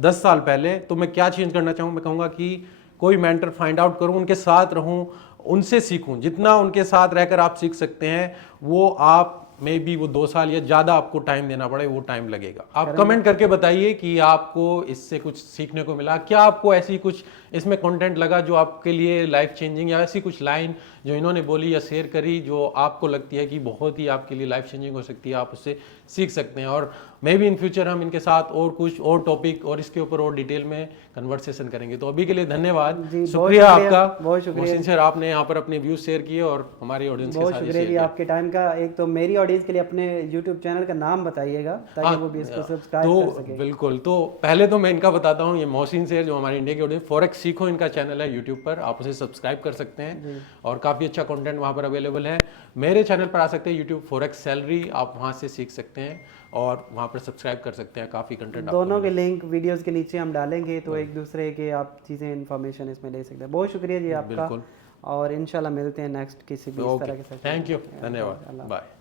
10 साल पहले, तो मैं क्या चेंज करना चाहूँ। मैं कहूँगा कि कोई मेंटर फाइंड आउट करूँ, उनके साथ रहूँ, उनसे सीखूं। जितना उनके साथ रहकर आप सीख सकते हैं वो आप मे बी वो 2 साल या ज़्यादा आपको टाइम देना पड़े, वो टाइम लगेगा। आप कमेंट करके बताइए कि आपको इससे कुछ सीखने को मिला, क्या आपको ऐसी कुछ इसमें कंटेंट लगा जो आपके लिए लाइफ चेंजिंग, या ऐसी कुछ लाइन जो इन्होंने बोली या शेयर करी जो आपको लगती है कि बहुत ही आपके लिए लाइफ चेंजिंग हो सकती है, आप उससे सीख सकते हैं। और मे बी इन फ्यूचर हम इनके साथ और कुछ और टॉपिक और इसके ऊपर और डिटेल में कन्वर्सेशन करेंगे। तो अभी के लिए धन्यवाद, शुक्रिया आपका, बहुत शुक्रिया मोहसिन सर, आपने यहाँ पर अपने व्यूज शेयर किए और हमारी ऑडियंस के बहुत साथ शुक्रिया जी आपके टाइम का। एक तो मेरी ऑडियंस के लिए अपने यूट्यूब चैनल का नाम बताइएगा ताकि वो भी इसको सब्सक्राइब कर सके। बिल्कुल, तो पहले तो मैं इनका बताता हूँ, ये मोहसिन सर जो हमारे इंडिया के ऑडियंस, फॉरेक्स सीखो इनका चैनल है यूट्यूब पर, आप उसे सब्सक्राइब कर सकते हैं और काफ़ी अच्छा कंटेंट वहाँ पर अवेलेबल है। मेरे चैनल पर आ सकते हैं यूट्यूब फॉरेक्स सैलरी, आप वहाँ से सीख सकते हैं और वहाँ पर सब्सक्राइब कर सकते हैं, काफ़ी कंटेंट दोनों के लिंक वीडियोस के नीचे हम डालेंगे तो एक दूसरे के आप चीज़ें इन्फॉर्मेशन इसमें ले सकते हैं। बहुत शुक्रिया जी आपका और इंशाल्लाह मिलते हैं नेक्स्ट किसी भी इस तरह के साथ। थैंक यू, धन्यवाद, बाय।